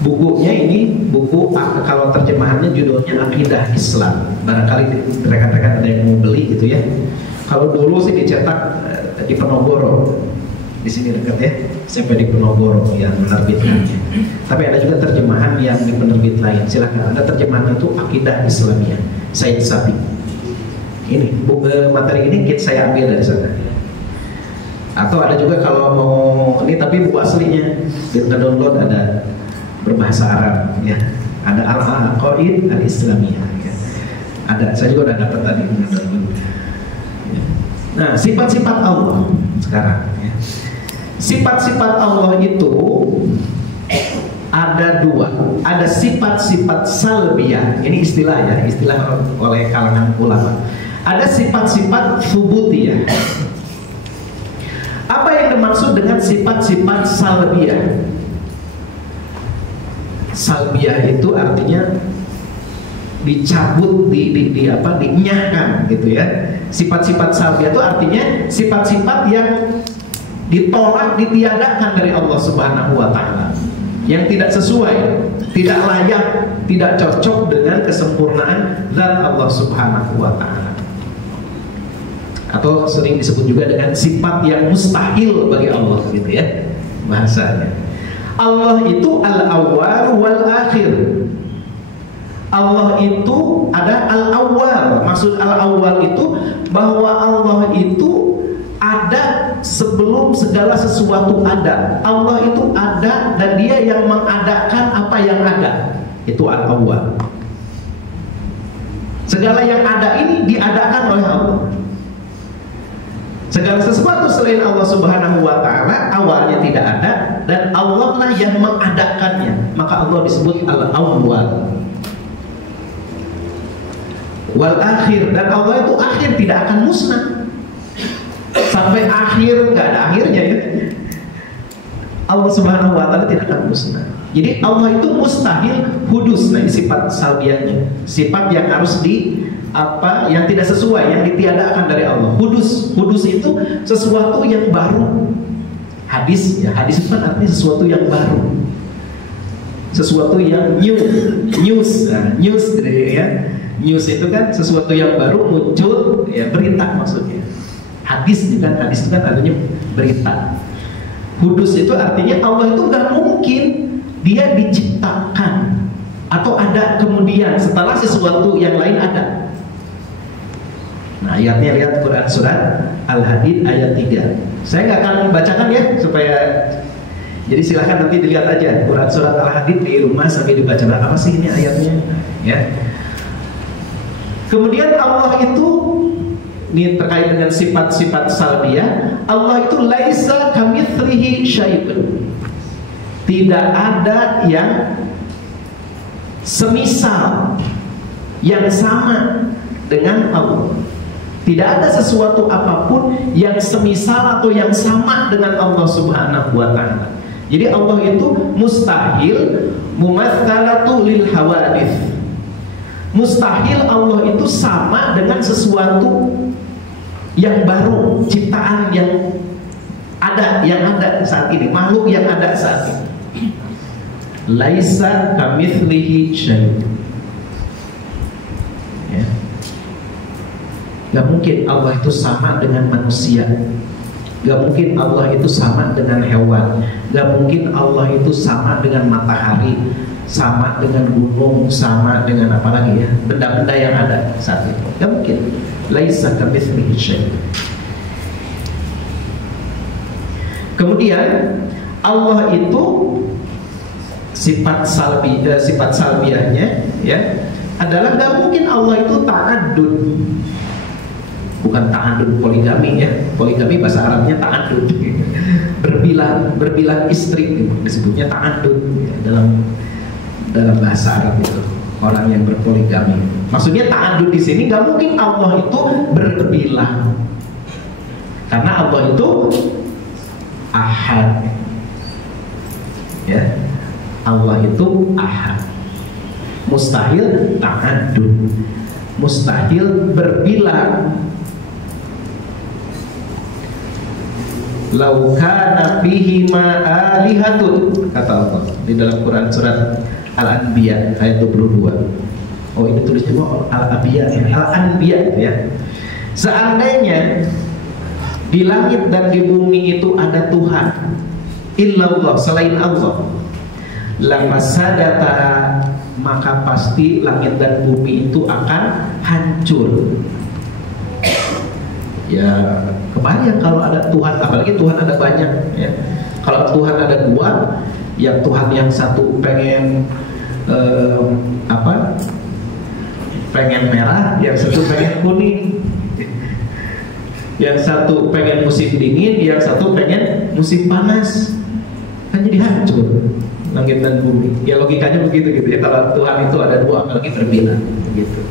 Bukunya ini buku, kalau terjemahannya judulnya Akidah Islam. Barangkali rekan-rekan ada yang mau beli gitu ya. Kalau dulu sih dicetak di Penogoro, di sini dekat ya, sampai di Penogoro yang menerbitkannya. Tapi ada juga terjemahan yang di penerbit lain. Silakan, ada terjemahan itu Akidah Islamiyah, Said Sabiq. Ini materi ini saya ambil dari sana. Atau ada juga kalau mau ini tapi buku aslinya kita download, ada berbahasa Arab ya, ada Al-Aqaid Al-Islamiyah ya. Ada, saya juga udah dapat tadi download. Nah, sifat-sifat Allah sekarang ya. Sifat-sifat Allah itu ada dua. Ada sifat-sifat salbiyah. Ini istilah ya, istilah oleh kalangan ulama. Ada sifat-sifat subutiyah. Apa yang dimaksud dengan sifat-sifat salbiyah? Salbiyah itu artinya dicabut, dinyahkan gitu ya. Sifat-sifat salbiyah itu artinya sifat-sifat yang ditolak, ditiadakan dari Allah Subhanahu wa Ta'ala, yang tidak sesuai, tidak layak, tidak cocok dengan kesempurnaan zat Allah Subhanahu wa Ta'ala. Atau sering disebut juga dengan sifat yang mustahil bagi Allah gitu ya bahasanya. Allah itu al-awwal wal akhir. Allah itu ada al-awwal. Maksud al-awwal itu bahwa Allah itu ada sebelum segala sesuatu ada. Allah itu ada dan dia yang mengadakan apa yang ada. Itu al-awwal. Segala yang ada ini diadakan oleh Allah. Segala sesuatu selain Allah Subhanahu wa Ta'ala awalnya tidak ada, dan Allah lah yang mengadakannya. Maka Allah disebut al-awwal wal akhir, dan Allah itu akhir, tidak akan musnah sampai akhir, nggak ada akhirnya ya. Allah Subhanahu wa Ta'ala tidak akan musnah. Jadi Allah itu mustahil hudus. Nah, ini sifat salbiahnya, sifat yang harus yang tidak sesuai, yang ditiadakan dari Allah. Hudus itu sesuatu yang baru. Hadis ya, hadis itu kan artinya sesuatu yang baru, sesuatu yang news ya. News itu kan sesuatu yang baru muncul ya, berita maksudnya. Hadis itu kan artinya berita. Hudus itu artinya Allah itu nggak mungkin dia diciptakan atau ada kemudian setelah sesuatu yang lain ada. Nah, ayatnya lihat Quran surat Al-Hadid ayat 3. Saya nggak akan membacakan ya, supaya jadi silahkan nanti dilihat aja Quran surat Al-Hadid di rumah sambil dibaca. Apa sih ini ayatnya? Ya. Kemudian Allah itu, ini terkait dengan sifat-sifat salbiyah, Allah itu laisa kamitslihi syai'un. Tidak ada yang semisal, yang sama dengan Allah. Tidak ada sesuatu apapun yang semisal atau yang sama dengan Allah Subhanahu wa ta'ala. Jadi Allah itu mustahil mumatsalatu lil hawadits. Mustahil Allah itu sama dengan sesuatu yang baru, ciptaan yang ada saat ini, makhluk yang ada saat ini. Laisa kamitslihi syai'. Ya. Gak mungkin Allah itu sama dengan manusia. Gak mungkin Allah itu sama dengan hewan. Gak mungkin Allah itu sama dengan matahari, sama dengan gunung, sama dengan apa lagi ya, benda-benda yang ada saat itu. Gak mungkin. Laisa kamitslihi syai'. Kemudian Allah itu sifat salbiyahnya ya adalah gak mungkin Allah itu ta'addud. Bukan ta'addud poligami ya. Poligami bahasa Arabnya ta'addud. berbilang istri disebutnya ta'addud ya, dalam bahasa Arab itu orang yang berpoligami. Maksudnya ta'addud di sini gak mungkin Allah itu berbilang. Karena Allah itu ahad. Ya. Allah itu ahad. Mustahil ta'addud. Mustahil berbilang. Lau kana fihi ma alihatun, kata Allah di dalam Quran surat Al-Anbiya ayat 22. Oh, ini tulisnya Al-Anbiya ya. Al-Anbiya ya. Seandainya di langit dan di bumi itu ada Tuhan illallah, selain Allah, lamasadata, maka pasti langit dan bumi itu akan hancur. Ya, kebayang kalau ada Tuhan, apalagi Tuhan ada banyak ya. Kalau Tuhan ada dua, yang Tuhan yang satu pengen pengen merah, yang satu pengen kuning. Yang satu pengen musim dingin, yang satu pengen musim panas. Kan jadi hancur langit dan bumi. Ya logikanya begitu gitu ya. Kalau Tuhan itu ada dua, apalagi terbilang begitu.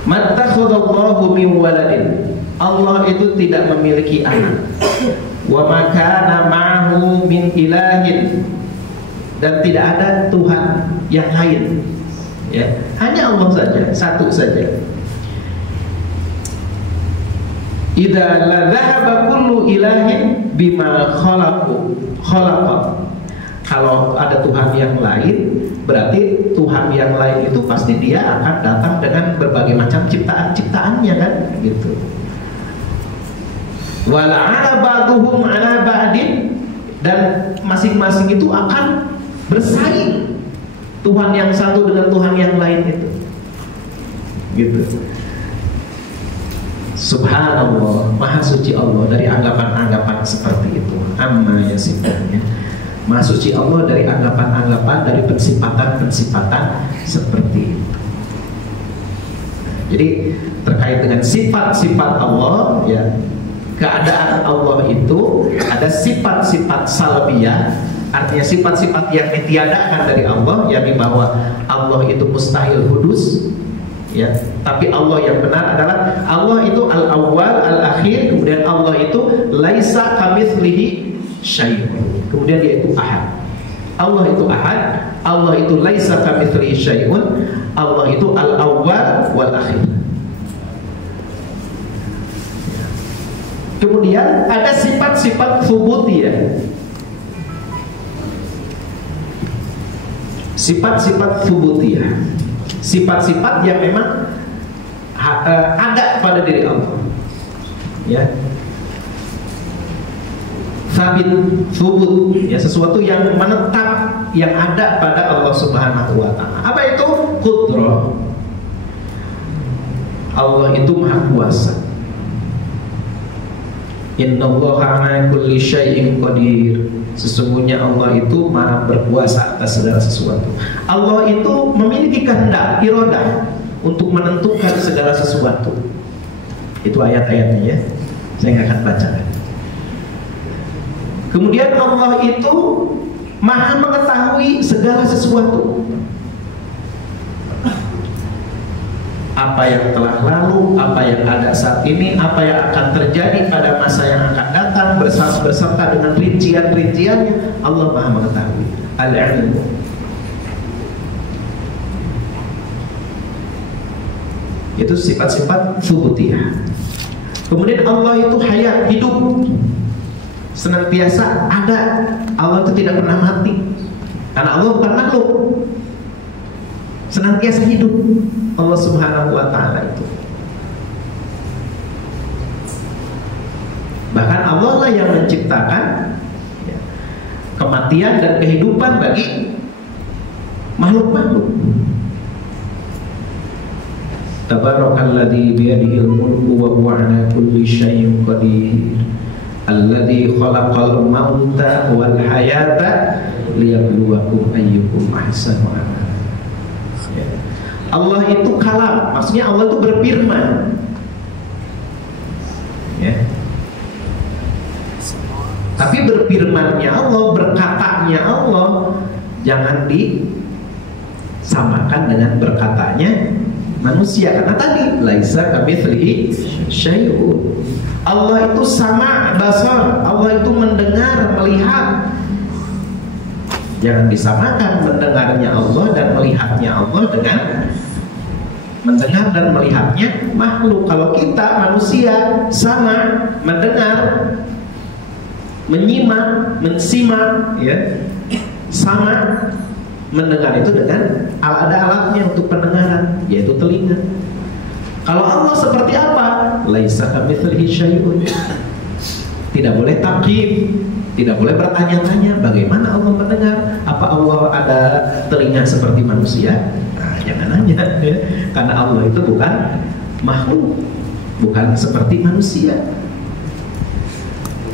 Mattakhadallahu min waladin. Allah itu tidak memiliki anak. Wa ma kana ma'ahu min ilahin. Dan tidak ada Tuhan yang lain. Ya, hanya Allah saja, satu saja. Idza la dhahaba kullu ilahin bima khalaqa. Kalau ada Tuhan yang lain, berarti Tuhan yang lain itu pasti dia akan datang dengan berbagai macam ciptaan-ciptaannya kan, gitu. Wala'ana ba'duhum 'ala ba'din, dan masing-masing itu akan bersaing Tuhan yang satu dengan Tuhan yang lain itu. Gitu. Subhanallah, maha suci Allah dari anggapan-anggapan seperti itu. Amma yasifun. Maha suci Allah dari anggapan-anggapan, dari pensifatan-pensifatan seperti itu. Jadi terkait dengan sifat-sifat Allah ya, keadaan Allah itu ada sifat-sifat salbiyah, artinya sifat-sifat yang ditiadakan dari Allah, yakni bahwa Allah itu mustahil hudus ya, tapi Allah yang benar adalah Allah itu al-awwal, al-akhir, kemudian Allah itu laisa kamitslihi syai'un, kemudian dia itu ahad. Allah itu ahad, Allah itu laisa kamitslihi syai'un, Allah itu al-awwal wal akhir. Kemudian ada sifat-sifat tsubutiyah. Sifat-sifat tsubutiyah, sifat-sifat yang memang ada pada diri Allah. Ya. Sabit, tsubut, ya, sesuatu yang menetap, yang ada pada Allah Subhanahu wa ta'ala. Apa itu? Qudrah. Allah itu maha kuasa. Innallaha 'ala kulli syai'in qadir. Sesungguhnya Allah itu maha berkuasa atas segala sesuatu. Allah itu memiliki kehendak, iradah. untuk menentukan segala sesuatu. Itu ayat-ayatnya ya. Saya nggak akan baca. Kemudian Allah itu Maha mengetahui segala sesuatu. Apa yang telah lalu, apa yang ada saat ini, apa yang akan terjadi pada masa yang akan datang, beserta dengan rincian-rinciannya, Allah Maha mengetahui. Al-ilmu. Itu sifat-sifat tsubutiyah. Kemudian Allah itu hayat, hidup, senantiasa ada. Allah itu tidak pernah mati, karena Allah bukan makhluk, senantiasa hidup. Allah Subhanahu wa ta'ala itu. Bahkan Allah lah yang menciptakan kematian dan kehidupan bagi makhluk-makhluk. Tabarakalladzi biyadihil mulku wa huwa ala kulli syai'in qadir. Alladzi khalaqal mauta wal hayata liyabluwakum ayyukum ahsanu amala. Allah itu kalam, maksudnya Allah itu berfirman. Ya. Tapi berfirmannya Allah, berkatanya Allah jangan disamakan dengan berkatanya manusia, karena tadi laisa kamitslihi syai'un. Allah itu sama basar, Allah itu mendengar, melihat. Jangan disamakan mendengarnya Allah dan melihatnya Allah dengan mendengar dan melihatnya makhluk. Kalau kita manusia sama mendengar, menyimak, mensimak, ya, sama mendengar itu dengan ada alatnya untuk pendengaran, yaitu telinga. Kalau Allah seperti apa? Laisa kamitslihi syai'un. Tidak boleh takyif, tidak boleh bertanya-tanya bagaimana Allah mendengar. Apa Allah ada telinga seperti manusia? Nah, jangan nanya ya. Karena Allah itu bukan makhluk, bukan seperti manusia.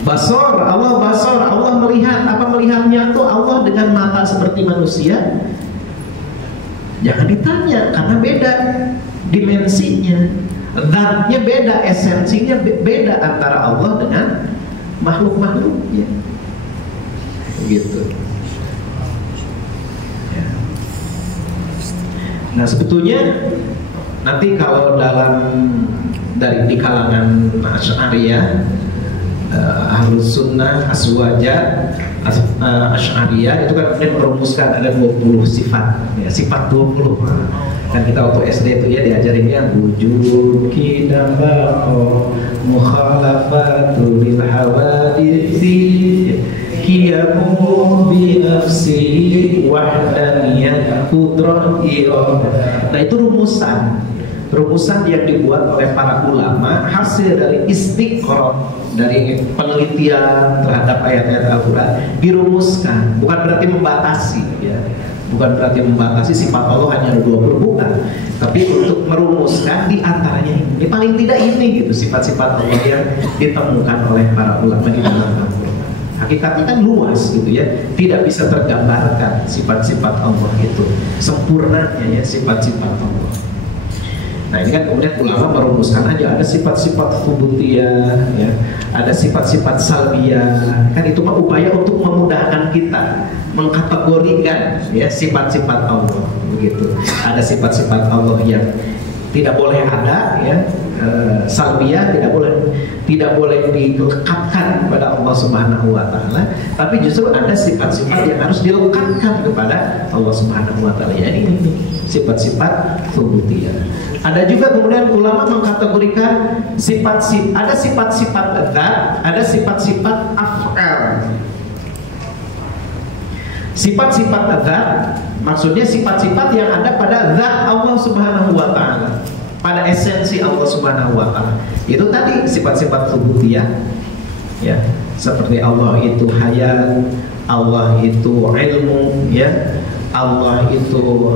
Basor, Allah basor, Allah melihat. Apa melihatnya tuh? Allah dengan mata seperti manusia? Jangan ditanya, karena beda dimensinya, zatnya beda, esensinya beda antara Allah dengan makhluk-makhluknya. Gitu. Ya. Nah, sebetulnya nanti kalau di kalangan Asy'ariyah, Ahlus Sunnah, Aswaja, Asy'ariyah itu kan kemudian merumuskan ada 20 sifat, ya, sifat 20. Kan kita waktu SD itu ya diajarinnya wujud kidamako mukhalafatu lil hawaditsi kiyamu bi nafsi wahdaniyat qudrah iradah. Nah, itu rumusan yang dibuat oleh para ulama, hasil dari istiqrah, dari penelitian terhadap ayat-ayat Al-Quran, dirumuskan. Bukan berarti membatasi ya. Bukan berarti membatasi sifat Allah hanya ada 20, bukan. Tapi untuk merumuskan di antaranya ini paling tidak ini gitu, sifat-sifat Allah yang ditemukan oleh para ulama di dalam Al-Quran. Hakikatnya kan luas gitu ya, tidak bisa tergambarkan sifat-sifat Allah itu sempurnanya ya, sifat-sifat Allah. Nah, ini kan kemudian ulama merumuskan aja, ada sifat-sifat tsubutiyah ya, ada sifat-sifat salbiyah. Kan itu mah upaya untuk memudahkan kita mengkategorikan ya sifat-sifat Allah begitu. Ada sifat-sifat Allah yang tidak boleh ada ya, salbiyah tidak boleh dilekatkan kepada Allah Subhanahu wa taala, tapi justru ada sifat-sifat yang harus dilekatkan kepada Allah Subhanahu wa taala. Ya, ini sifat-sifat tsubutiyah. Ada juga kemudian ulama mengkategorikan ada sifat-sifat dzat, ada sifat-sifat af'al. Sifat-sifat dzat maksudnya sifat-sifat yang ada pada zat Allah Subhanahu wa taala, pada esensi Allah Subhanahu wa taala. Itu tadi sifat-sifat tsubutiyah ya, seperti Allah itu hayat, Allah itu ilmu ya, Allah itu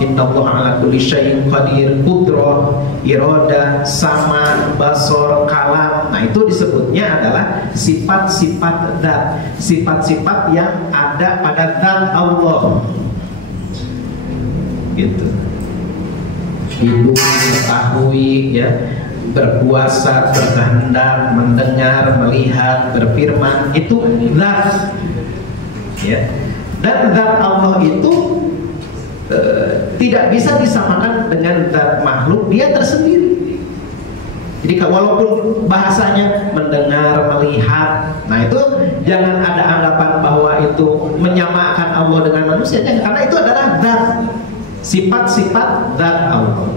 Innallaha ala kulli syai'in qadir, qudrah, iradah, sama, basor, kalam. Nah, itu disebutnya adalah sifat-sifat dzat, sifat-sifat yang ada pada zat Allah. Gitu. hidup, mengetahui, ya, berkuasa, berkehendak, mendengar, melihat, berfirman, itu zat, ya. Dan zat Allah itu tidak bisa disamakan dengan zat makhluk, dia tersendiri. Jadi walaupun bahasanya mendengar, melihat, nah itu jangan ada anggapan bahwa itu menyamakan Allah dengan manusia, karena itu adalah zat, sifat-sifat zat Allah.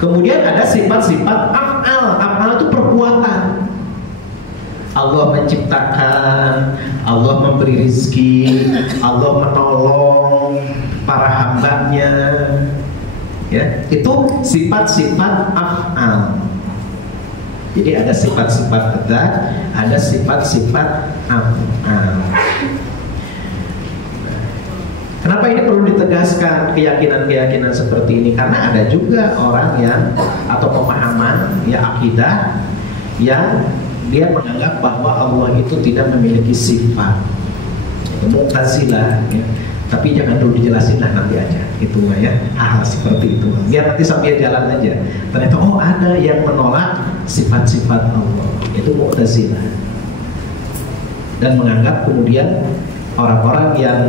Kemudian ada sifat-sifat af'al. Af'al itu perbuatan. Allah menciptakan, Allah memberi rizki, Allah menolong para hambanya, ya, itu sifat-sifat af'al. Jadi ada sifat-sifat zat, ada sifat-sifat af'al. Kenapa ini perlu ditegaskan keyakinan-keyakinan seperti ini? Karena ada juga orang yang atau pemahaman, ya, akidah yang dia menganggap bahwa Allah itu tidak memiliki sifat. Mu'tazilah, ya. Tapi jangan dulu dijelasin lah, nanti aja itu, ya, hal seperti itu. Biar nanti sambil jalan aja. Ternyata oh ada yang menolak sifat-sifat Allah. Itu Mu'tazilah. Dan menganggap kemudian orang-orang yang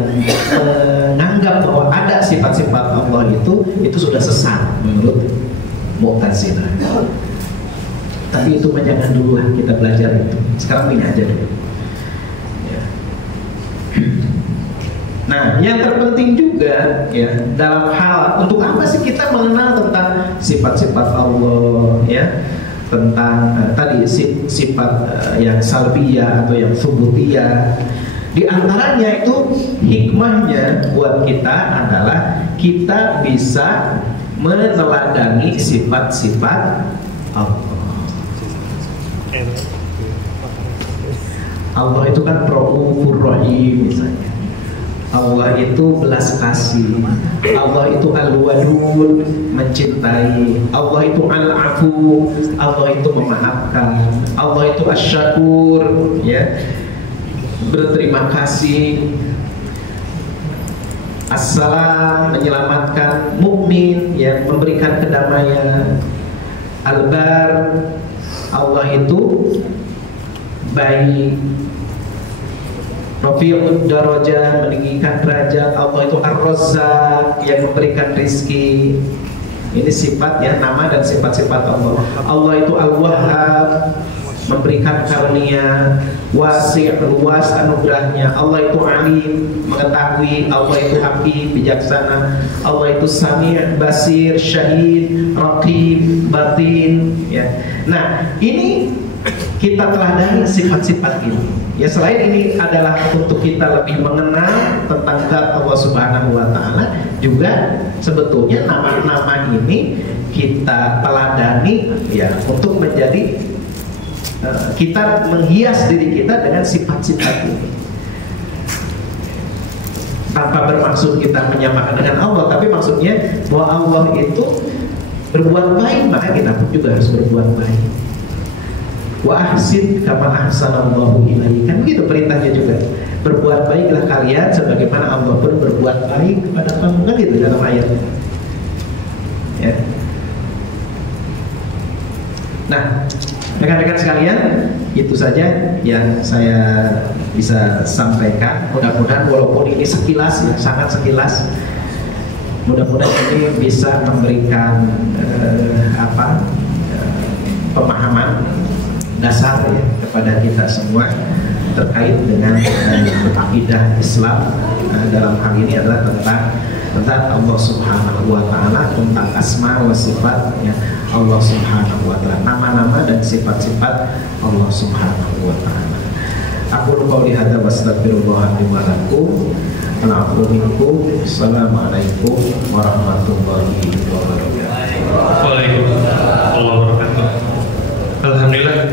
menganggap bahwa ada sifat-sifat Allah itu sudah sesat menurut Mu'tazilah. Tapi itu jangan dulu lah kita belajar itu. Sekarang ini aja dulu. Ya. Nah, yang terpenting juga, ya, dalam hal untuk apa sih kita mengenal tentang sifat-sifat Allah, ya, tentang tadi sifat yang salbiyah atau yang subutiyah. Di antaranya itu hikmahnya buat kita adalah kita bisa meneladani sifat-sifat Allah. Allah itu kan Raufur Rahim misalnya. Allah itu belas kasih. Allah itu Al-Wadud, mencintai. Allah itu Al-Afu, Allah itu memaafkan. Allah itu Asy-Syakur, ya, berterima kasih. As-Salam, menyelamatkan mukmin, ya, memberikan kedamaian. Al-Bar, Allah itu baik. Rafi'ud darajat, meninggikan derajat. Allah itu Ar-Razzaq, yang memberikan rizki. Ini sifat, ya, nama dan sifat-sifat Allah. Allah itu Al-Wahhab, memberikan karunia. Wasi', luas anugerahnya. Allah itu Alim, mengetahui. Allah itu Hakim, bijaksana. Allah itu Sami', Basir, Syahid, Raqib, Batin, ya. Nah, ini kita teladani sifat-sifat ini. Ya, selain ini adalah untuk kita lebih mengenal tentang zat Allah Subhanahu wa taala, juga sebetulnya nama-nama ini kita teladani, ya, untuk menjadi kita menghias diri kita dengan sifat-sifat ini. Tanpa bermaksud kita menyamakan dengan Allah, tapi maksudnya bahwa Allah itu berbuat baik, maka kita pun juga harus berbuat baik. Wa ahsin kama ahsanallahu ilaik. Kan begitu perintahnya juga. Berbuat baiklah kalian sebagaimana Allah pun berbuat baik kepada kamu, kan gitu dalam ayatnya. Ya. Nah, rekan-rekan sekalian, itu saja yang saya bisa sampaikan. Mudah-mudahan walaupun ini sekilas, ya, sangat sekilas, mudah-mudahan ini bisa memberikan pemahaman dasar, ya, kepada kita semua terkait dengan akidah Islam. Dalam hal ini adalah tentang Allah Subhanahu wa taala, tentang asma wa sifat, ya, Allah Subhanahu wa taala, nama-nama dan sifat-sifat Allah Subhanahu wa taala. Aku qouli hadza wa astaghfirullah li wa lakum. Assalamualaikum warahmatullahi wabarakatuh. Waalaikumsalam warahmatullahi wabarakatuh. Alhamdulillah.